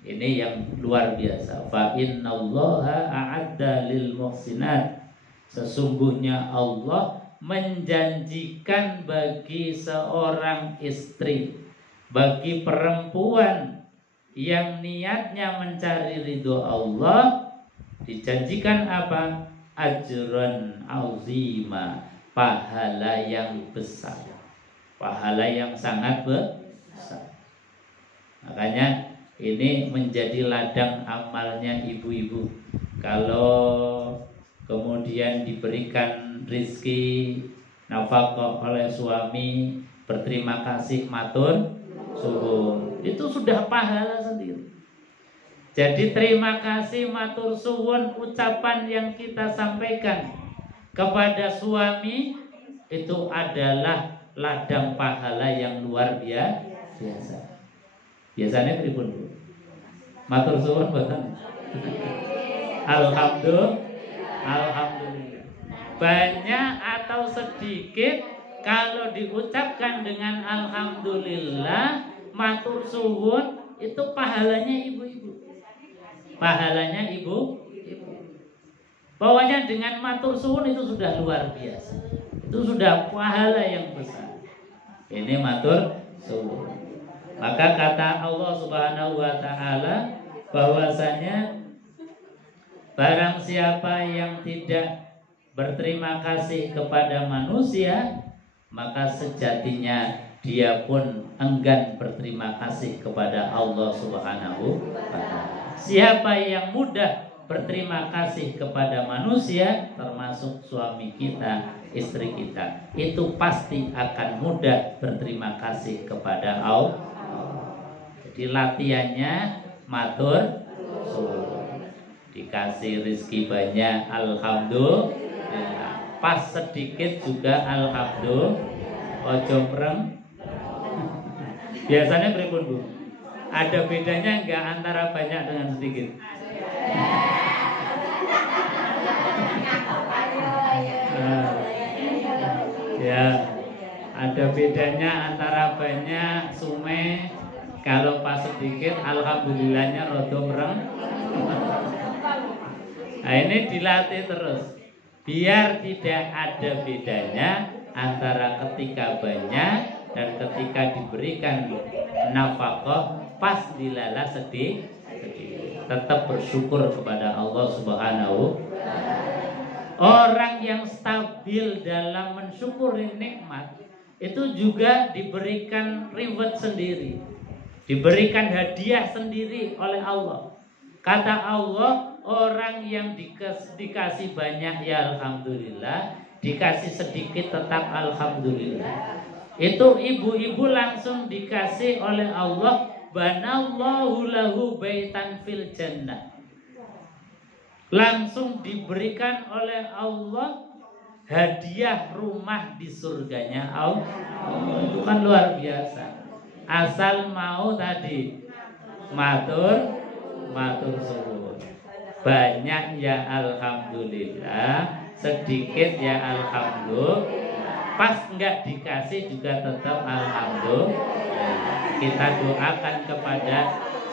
ini yang luar biasa. Fa innallaha a'adda lil muhsinat. Sesungguhnya Allah menjanjikan bagi seorang istri, bagi perempuan yang niatnya mencari ridho Allah, dijanjikan apa? Ajran azima, pahala yang besar, pahala yang sangat besar. Makanya ini menjadi ladang amalnya ibu-ibu. Kalau kemudian diberikan rizki nafkah oleh suami, berterima kasih, matur suwun, itu sudah pahala sendiri. Jadi terima kasih, matur suwun, ucapan yang kita sampaikan kepada suami itu adalah ladang pahala yang luar biasa. Biasanya pripun Bu? Matur suwun mboten? Alhamdulillah. Banyak atau sedikit, kalau diucapkan dengan alhamdulillah, matur suwun, itu pahalanya ibu-ibu. Pahalanya ibu. Pokoknya dengan matur suwun itu sudah luar biasa. Itu sudah pahala yang besar. Ini matur suwun. Maka kata Allah Subhanahu wa taala bahwasanya barang siapa yang tidak berterima kasih kepada manusia, maka sejatinya dia pun enggan berterima kasih kepada Allah Subhanahu wa taala. Siapa yang mudah berterima kasih kepada manusia, termasuk suami kita, istri kita, itu pasti akan mudah berterima kasih kepada Allah. Jadi latihannya matur suwun. Dikasih rezeki banyak, alhamdulillah. Pas sedikit juga alhamdulillah. Ojo preng. Biasanya pripun Bu? Ada bedanya enggak antara banyak dengan sedikit? Ya, ada bedanya antara banyak sume. Kalau pas sedikit, alhamdulillahnya rodo mereng. Nah ini dilatih terus, biar tidak ada bedanya antara ketika banyak dan ketika diberikan nafkah pas dilala sedih, tetap bersyukur kepada Allah Subhanahu. Orang yang stabil dalam mensyukuri nikmat itu juga diberikan reward sendiri, diberikan hadiah sendiri oleh Allah. Kata Allah, orang yang dikasih banyak ya alhamdulillah, dikasih sedikit tetap alhamdulillah. Itu ibu-ibu langsung dikasih oleh Allah, banallahu lahu baitan fil jannah. Langsung diberikan oleh Allah hadiah rumah di surganya Allah. Itu kan luar biasa. Asal mau tadi matur suwun. Banyak ya alhamdulillah, sedikit ya alhamdulillah. Pas enggak dikasih juga tetap alhamdulillah. Kita doakan kepada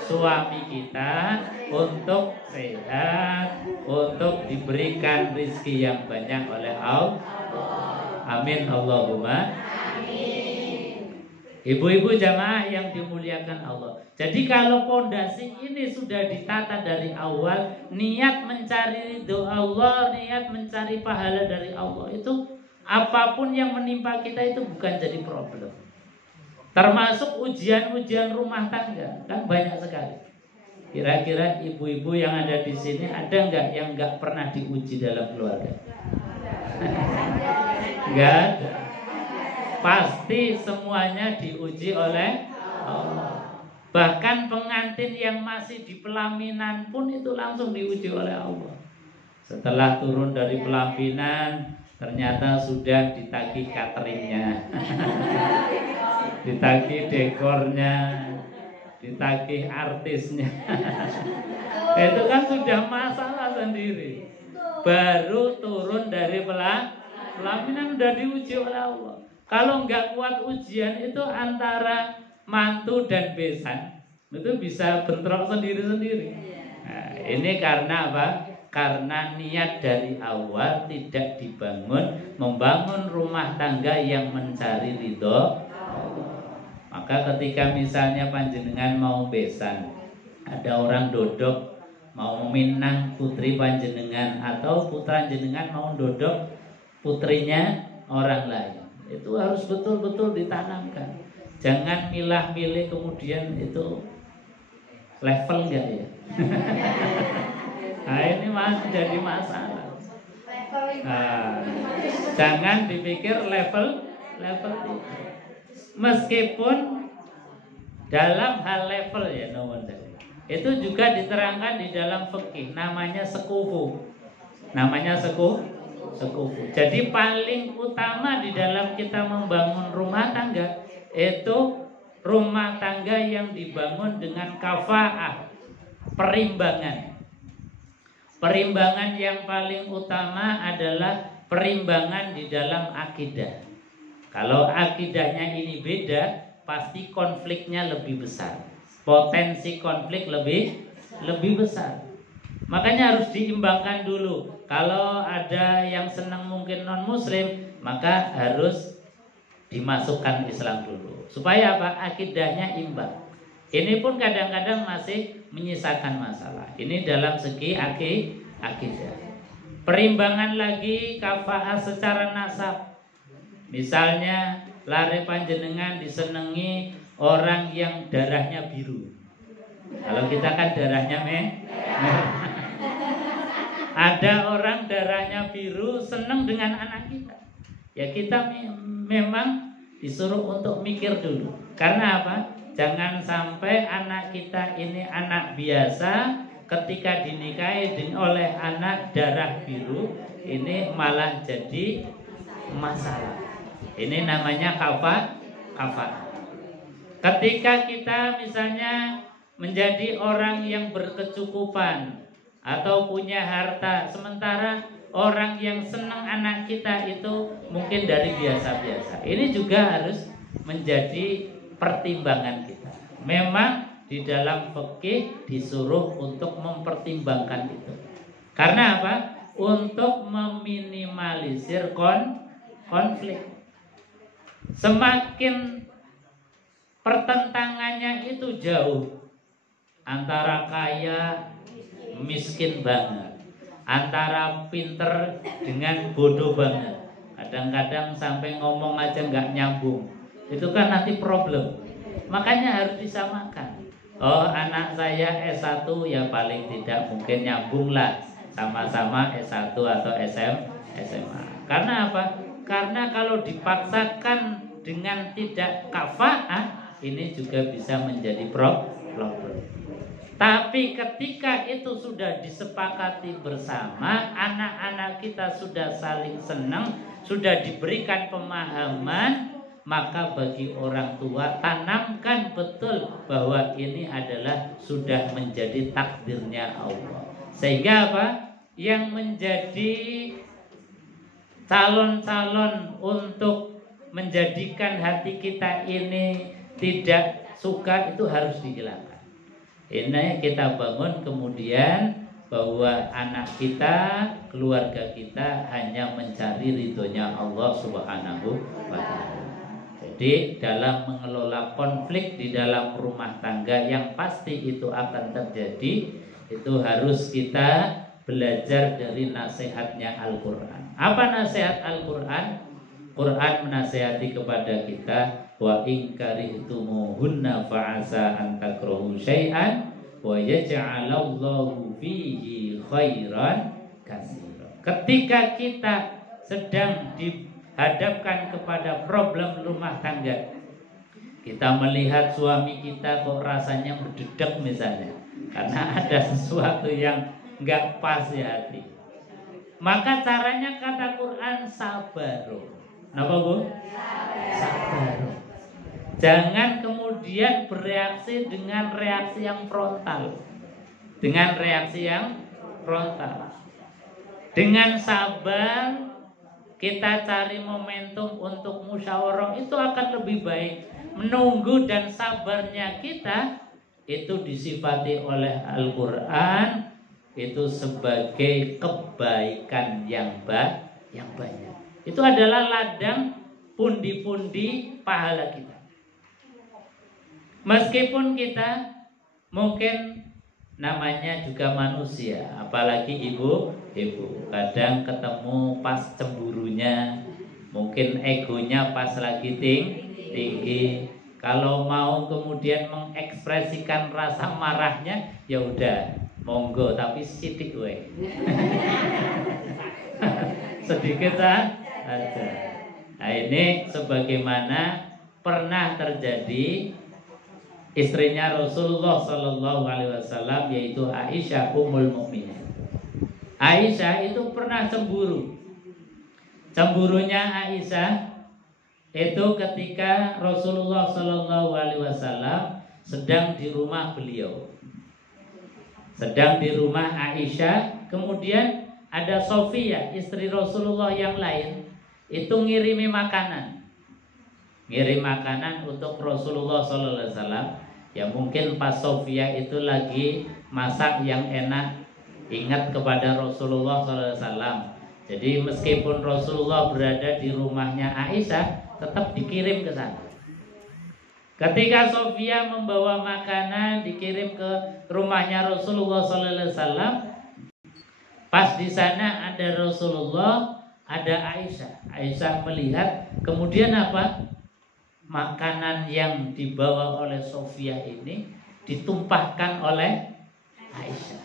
suami kita untuk sehat, untuk diberikan rezeki yang banyak oleh Allah. Amin Allahumma amin. Ibu-ibu jamaah yang dimuliakan Allah. Jadi kalau pondasi ini sudah ditata dari awal, niat mencari ridho Allah, niat mencari pahala dari Allah, itu apapun yang menimpa kita itu bukan jadi problem. Termasuk ujian-ujian rumah tangga, kan banyak sekali. Kira-kira ibu-ibu yang ada di sini ada nggak yang nggak pernah diuji dalam keluarga? Nggak ada. Pasti semuanya diuji oleh Allah. Bahkan pengantin yang masih di pelaminan pun itu langsung diuji oleh Allah. Setelah turun dari pelaminan, ternyata sudah ditagih cateringnya, ditagih dekornya, ditagih artisnya. Itu kan sudah masalah sendiri. Baru turun dari pelaminan udah diuji oleh Allah. Kalau nggak kuat ujian itu antara mantu dan besan, itu bisa bentrok sendiri-sendiri. Nah, ini karena apa? Karena niat dari awal tidak membangun rumah tangga yang mencari ridho. Maka ketika misalnya panjenengan mau besan, ada orang dodok mau minang putri panjenengan, atau putra jenengan mau dodok putrinya orang lain, itu harus betul-betul ditanamkan. Jangan milah-milih kemudian itu level enggak ya? Nah, ini masih jadi masalah. Nah, jangan dipikir level itu. Meskipun dalam hal level ya, itu juga diterangkan di dalam fikih, namanya sekufu. Namanya sekufu. Jadi paling utama di dalam kita membangun rumah tangga itu rumah tangga yang dibangun dengan kafaah, perimbangan. Perimbangan yang paling utama adalah perimbangan di dalam akidah. Kalau akidahnya ini beda, pasti konfliknya lebih besar. Potensi konflik lebih besar. Makanya harus diimbangkan dulu. Kalau ada yang senang mungkin non muslim, maka harus dimasukkan Islam dulu. Supaya apa? Akidahnya imbang. Ini pun kadang-kadang masih menyisakan masalah. Ini dalam segi akidah. Perimbangan lagi kafaah secara nasab. Misalnya lare panjenengan disenengi orang yang darahnya biru. Kalau kita kan darahnya merah. Ada orang darahnya biru seneng dengan anak kita. Ya kita memang disuruh untuk mikir dulu. Karena apa? Jangan sampai anak kita ini anak biasa, ketika dinikahi oleh anak darah biru, ini malah jadi masalah. Ini namanya kafah. Ketika kita misalnya menjadi orang yang berkecukupan atau punya harta, sementara orang yang senang anak kita itu mungkin dari biasa-biasa, ini juga harus menjadi pertimbangan kita. Memang di dalam fikih disuruh untuk mempertimbangkan itu. Karena apa? Untuk meminimalisir konflik. Semakin pertentangannya itu jauh antara kaya miskin banget, antara pinter dengan bodoh banget. Kadang-kadang sampai ngomong aja nggak nyambung. Itu kan nanti problem. Makanya harus disamakan. Oh, anak saya S1 ya paling tidak mungkin nyambung lah, sama-sama S1 atau SMA. Karena apa? Karena kalau dipaksakan dengan tidak kafaah, ini juga bisa menjadi problem. Tapi ketika itu sudah disepakati bersama, anak-anak kita sudah saling senang, sudah diberikan pemahaman, maka bagi orang tua tanamkan betul bahwa ini adalah sudah menjadi takdirnya Allah. Sehingga apa? Yang menjadi calon-calon untuk menjadikan hati kita ini tidak suka itu harus dihilangkan. Ini kita bangun kemudian bahwa anak kita, keluarga kita hanya mencari ridhonya Allah Subhanahu wa ta'ala. Jadi dalam mengelola konflik di dalam rumah tangga yang pasti itu akan terjadi, itu harus kita belajar dari nasihatnya Al-Quran. Apa nasihat Al-Quran? Quran menasihati kepada kita, wa in karihtumuhunna fa'asa an takrahu syai'an wa yaj'alallahu fihi khairan katsiran. Ketika kita sedang dihadapkan kepada problem rumah tangga, kita melihat suami kita kok rasanya berdedak misalnya, karena ada sesuatu yang nggak pas di hati, maka caranya kata Quran sabaru. Kenapa Bu? Sabaru. Jangan kemudian bereaksi dengan reaksi yang frontal. Dengan reaksi yang frontal. Dengan sabar kita cari momentum untuk musyawarah, itu akan lebih baik. Menunggu dan sabarnya kita itu disifati oleh Al-Quran itu sebagai kebaikan yang banyak. Itu adalah ladang pundi-pundi pahala kita. Meskipun kita mungkin namanya juga manusia, apalagi ibu, kadang ketemu pas cemburunya, mungkin egonya pas lagi tinggi. Kalau mau kemudian mengekspresikan rasa marahnya, ya udah, monggo, tapi sidik we. Sedikit aja. Nah, ini sebagaimana pernah terjadi istrinya Rasulullah Sallallahu Alaihi Wasallam, yaitu Aisyah Ummul Mukminin. Aisyah itu pernah cemburu. Cemburunya Aisyah itu ketika Rasulullah Sallallahu Alaihi Wasallam sedang di rumah beliau, sedang di rumah Aisyah. Kemudian ada Sofia, istri Rasulullah yang lain, itu ngirim makanan untuk Rasulullah Sallallahu Alaihi Wasallam. Ya mungkin pas Sofia itu lagi masak yang enak, ingat kepada Rasulullah Sallallahu Alaihi Wasallam. Jadi meskipun Rasulullah berada di rumahnya Aisyah, tetap dikirim ke sana. Ketika Sofia membawa makanan dikirim ke rumahnya Rasulullah Sallallahu Alaihi Wasallam, pas di sana ada Rasulullah, ada Aisyah. Aisyah melihat, kemudian apa? Makanan yang dibawa oleh Sofia ini ditumpahkan oleh Aisyah.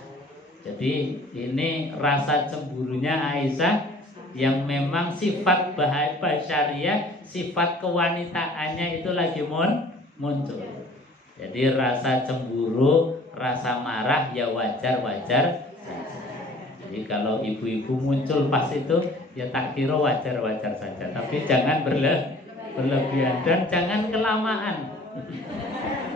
Jadi ini rasa cemburunya Aisyah yang memang sifat basyariah, sifat kewanitaannya itu lagi muncul. Jadi rasa cemburu, rasa marah ya wajar-wajar saja. Jadi kalau ibu-ibu muncul pas itu, ya tak kira wajar-wajar saja. Tapi jangan berlebihan dan jangan kelamaan.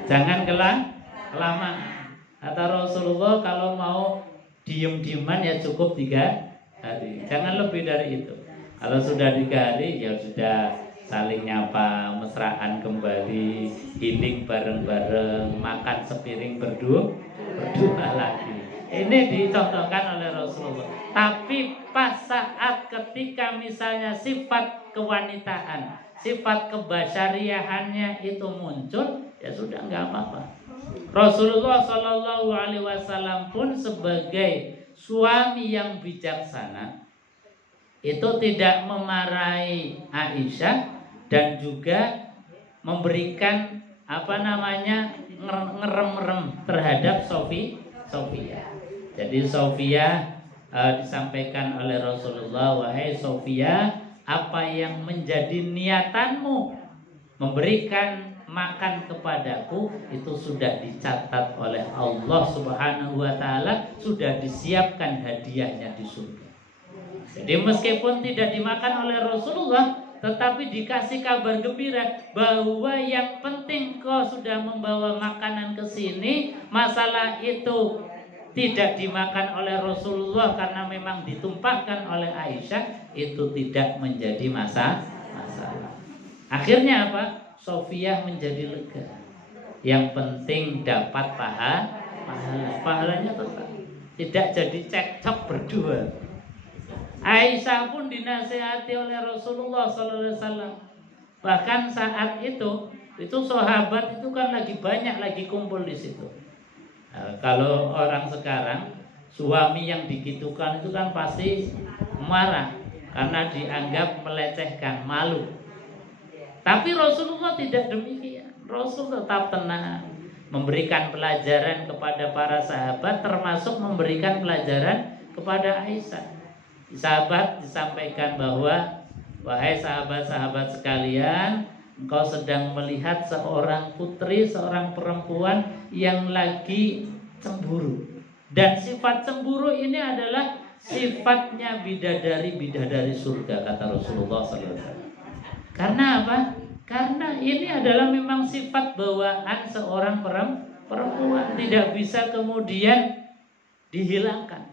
Jangan kelamaan. Kata Rasulullah, kalau mau diem-dieman ya cukup 3 hari. Jangan lebih dari itu. Kalau sudah 3 hari ya sudah saling nyapa, mesraan kembali, healing bareng-bareng, makan sepiring berdua lagi. Ini dicontohkan oleh Rasulullah. Tapi pas saat saat ketika misalnya sifat kewanitaan, sifat kebasyariahannya itu muncul, ya sudah nggak apa-apa. Rasulullah Shallallahu Alaihi Wasallam pun sebagai suami yang bijaksana itu tidak memarahi Aisyah dan juga memberikan ngerem-rem terhadap Sofia. Jadi Sofia disampaikan oleh Rasulullah, wahai Sofia, apa yang menjadi niatanmu memberikan makan kepadaku itu sudah dicatat oleh Allah Subhanahu wa taala, sudah disiapkan hadiahnya di surga. Jadi meskipun tidak dimakan oleh Rasulullah, tetapi dikasih kabar gembira bahwa yang penting kau sudah membawa makanan ke sini, masalah itu tidak dimakan oleh Rasulullah karena memang ditumpahkan oleh Aisyah, itu tidak menjadi masalah. Akhirnya apa? Sofia menjadi lega. Yang penting dapat pahalanya tetap. Tidak jadi cekcok berdua. Aisyah pun dinasihati oleh Rasulullah SAW. Bahkan saat itu sahabat itu kan lagi banyak lagi kumpul di situ. Kalau orang sekarang suami yang digitukan itu kan pasti marah karena dianggap melecehkan, malu. Tapi Rasulullah tidak demikian. Rasul tetap tenang, memberikan pelajaran kepada para sahabat, termasuk memberikan pelajaran kepada Aisyah. Sahabat disampaikan bahwa, wahai sahabat-sahabat sekalian, engkau sedang melihat seorang putri, seorang perempuan yang lagi cemburu. Dan sifat cemburu ini adalah sifatnya bidadari surga, kata Rasulullah SAW. Karena apa? Karena ini adalah memang sifat bawaan seorang perempuan, tidak bisa kemudian dihilangkan.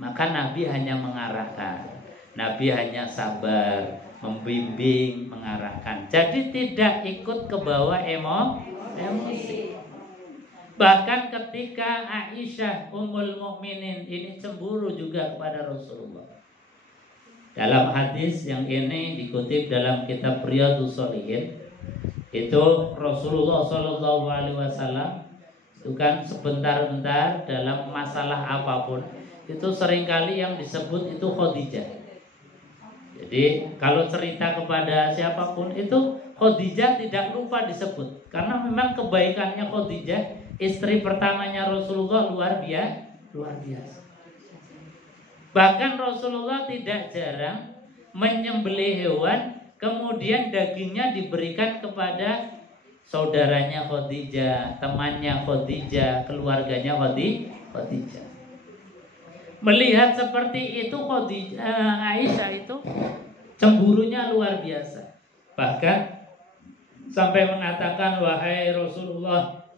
Maka Nabi hanya mengarahkan, Nabi hanya sabar, membimbing, mengarahkan. Jadi tidak ikut ke bawah emosi. Bahkan ketika Aisyah Ummul Mukminin ini cemburu juga kepada Rasulullah. Dalam hadis yang ini dikutip dalam kitab Riyadhus Shalihin, itu Rasulullah Shallallahu Alaihi Wasallam itu kan sebentar-bentar dalam masalah apapun itu seringkali yang disebut itu Khadijah. Jadi kalau cerita kepada siapapun itu Khadijah tidak lupa disebut, karena memang kebaikannya Khadijah, istri pertamanya Rasulullah, luar biasa. Bahkan Rasulullah tidak jarang menyembelih hewan, kemudian dagingnya diberikan kepada saudaranya Khadijah, temannya Khadijah, keluarganya Khadijah. Melihat seperti itu Aisyah itu cemburunya luar biasa. Bahkan sampai mengatakan, wahai Rasulullah,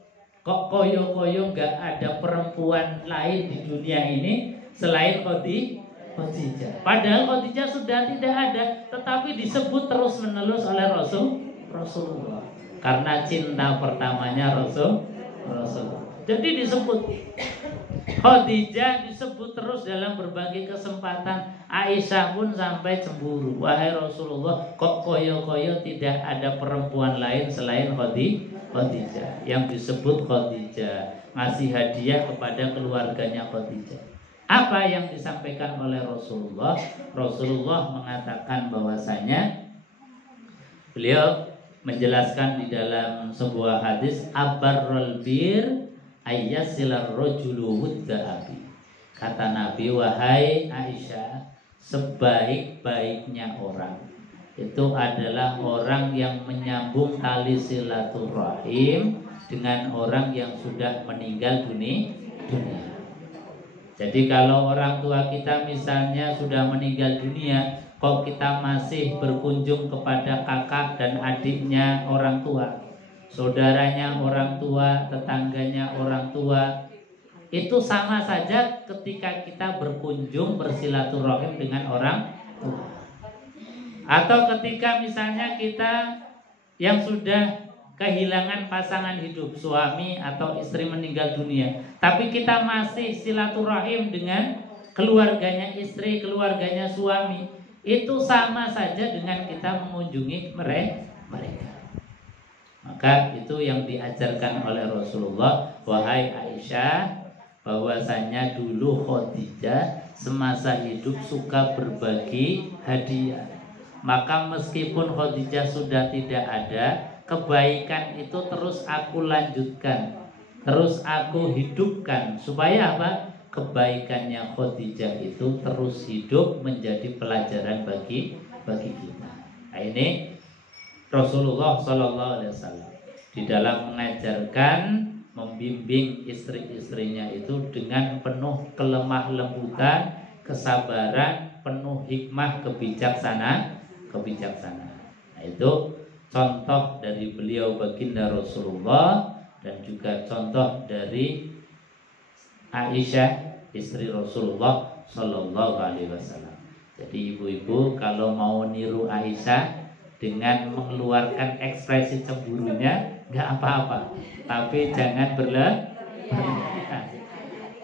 kok koyo-koyo gak ada perempuan lain di dunia ini selain Khadijah. Padahal Khadijah sudah tidak ada, tetapi disebut terus menerus oleh Rasulullah. Karena cinta pertamanya Rasulullah. Jadi disebut Khadijah, disebut terus dalam berbagai kesempatan. Aisyah pun sampai cemburu, wahai Rasulullah, kok koyo-koyo tidak ada perempuan lain selain Khadijah. Yang disebut Khadijah, ngasih hadiah kepada keluarganya Khadijah. Apa yang disampaikan oleh Rasulullah? Rasulullah mengatakan bahwasanya beliau menjelaskan di dalam sebuah hadis, abarrul bir ayyasilar rajulu wudda'i. Kata Nabi, wahai Aisyah, sebaik-baiknya orang itu adalah orang yang menyambung tali silaturahim dengan orang yang sudah meninggal dunia. Jadi kalau orang tua kita misalnya sudah meninggal dunia, kok kita masih berkunjung kepada kakak dan adiknya orang tua, saudaranya orang tua, tetangganya orang tua, itu sama saja ketika kita berkunjung bersilaturahim dengan orang tua. Atau ketika misalnya kita yang sudah kehilangan pasangan hidup, suami atau istri meninggal dunia, tapi kita masih silaturahim dengan keluarganya istri, keluarganya suami, itu sama saja dengan kita mengunjungi mereka. Maka itu yang diajarkan oleh Rasulullah, wahai Aisyah, bahwasanya dulu Khadijah semasa hidup suka berbagi hadiah. Maka meskipun Khadijah sudah tidak ada, kebaikan itu terus aku lanjutkan, terus aku hidupkan. Supaya apa? Kebaikannya Khadijah itu terus hidup menjadi pelajaran bagi kita. Nah, ini Rasulullah SAW di dalam mengajarkan, membimbing istri-istrinya itu dengan penuh kelemah lembutan, kesabaran, penuh hikmah, kebijaksanaan. Nah, itu contoh dari beliau baginda Rasulullah, dan juga contoh dari Aisyah istri Rasulullah Shallallahu Alaihi Wasallam. Jadi ibu-ibu kalau mau niru Aisyah dengan mengeluarkan ekspresi cemburunya nggak apa-apa, tapi jangan berlebihan.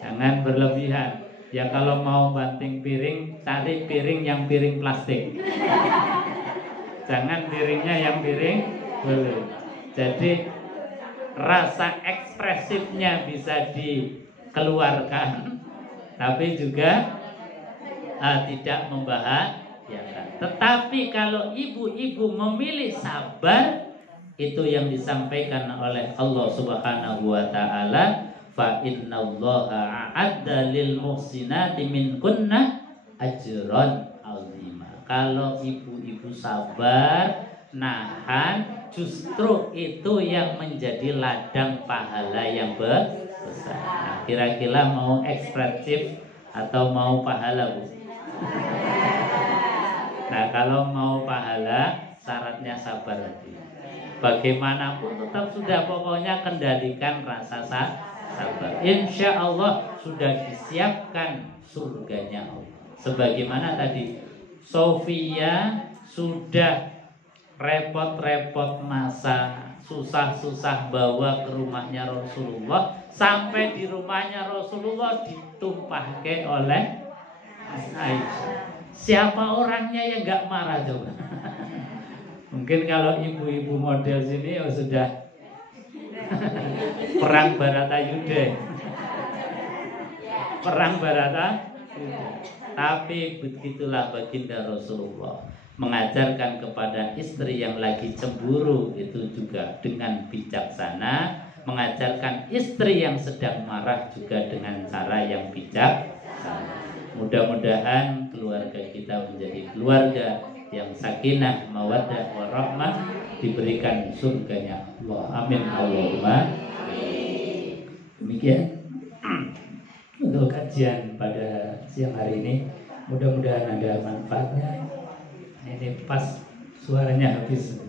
Jangan berlebihan. Ya kalau mau banting piring, cari piring yang piring plastik. Jangan piringnya yang piring boleh. Jadi rasa ekspresifnya bisa dikeluarkan, tapi juga tidak membahayakan. Tetapi kalau ibu-ibu memilih sabar, itu yang disampaikan oleh Allah Subhanahu wa taala, fa innallaha a'adda lil muhsinati minkunna ajran azima. Kalau ibu-ibu sabar, nahan, justru itu yang menjadi ladang pahala yang besar. Nah, kira-kira mau ekspresif atau mau pahala, Bu? Nah, kalau mau pahala syaratnya sabar lagi. Bagaimanapun tetap sudah, pokoknya kendalikan rasa sabar. Insya Allah sudah disiapkan surganya Allah. Sebagaimana tadi Sofia sudah repot-repot masa susah-susah bawa ke rumahnya Rasulullah, sampai di rumahnya Rasulullah ditumpahke oleh Aisyah. Siapa orangnya yang gak marah coba? Mungkin kalau ibu-ibu model sini sudah perang Baratayuda. Perang Baratayuda. Tapi begitulah baginda Rasulullah mengajarkan kepada istri yang lagi cemburu itu juga dengan bijaksana, mengajarkan istri yang sedang marah juga dengan cara yang bijaksana. Mudah-mudahan keluarga kita menjadi keluarga yang sakinah, mawaddah, warahmah, diberikan surganya Allah. Amin Allahumma. Demikian untuk kajian pada siang hari ini. Mudah-mudahan ada manfaatnya. Ini pas suaranya habis.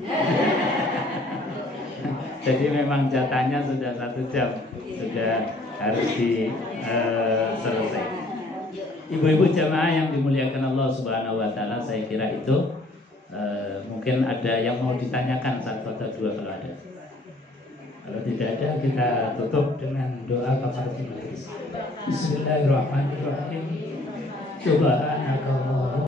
Jadi memang jatahnya sudah 1 jam, sudah harus selesai. Ibu-ibu jamaah yang dimuliakan Allah Subhanahu wa taala, saya kira itu mungkin ada yang mau ditanyakan satu atau dua kalau ada. Kalau tidak ada, kita tutup dengan doa kafaratul majelis. Bismillahirrahmanirrahim. Subhanallah.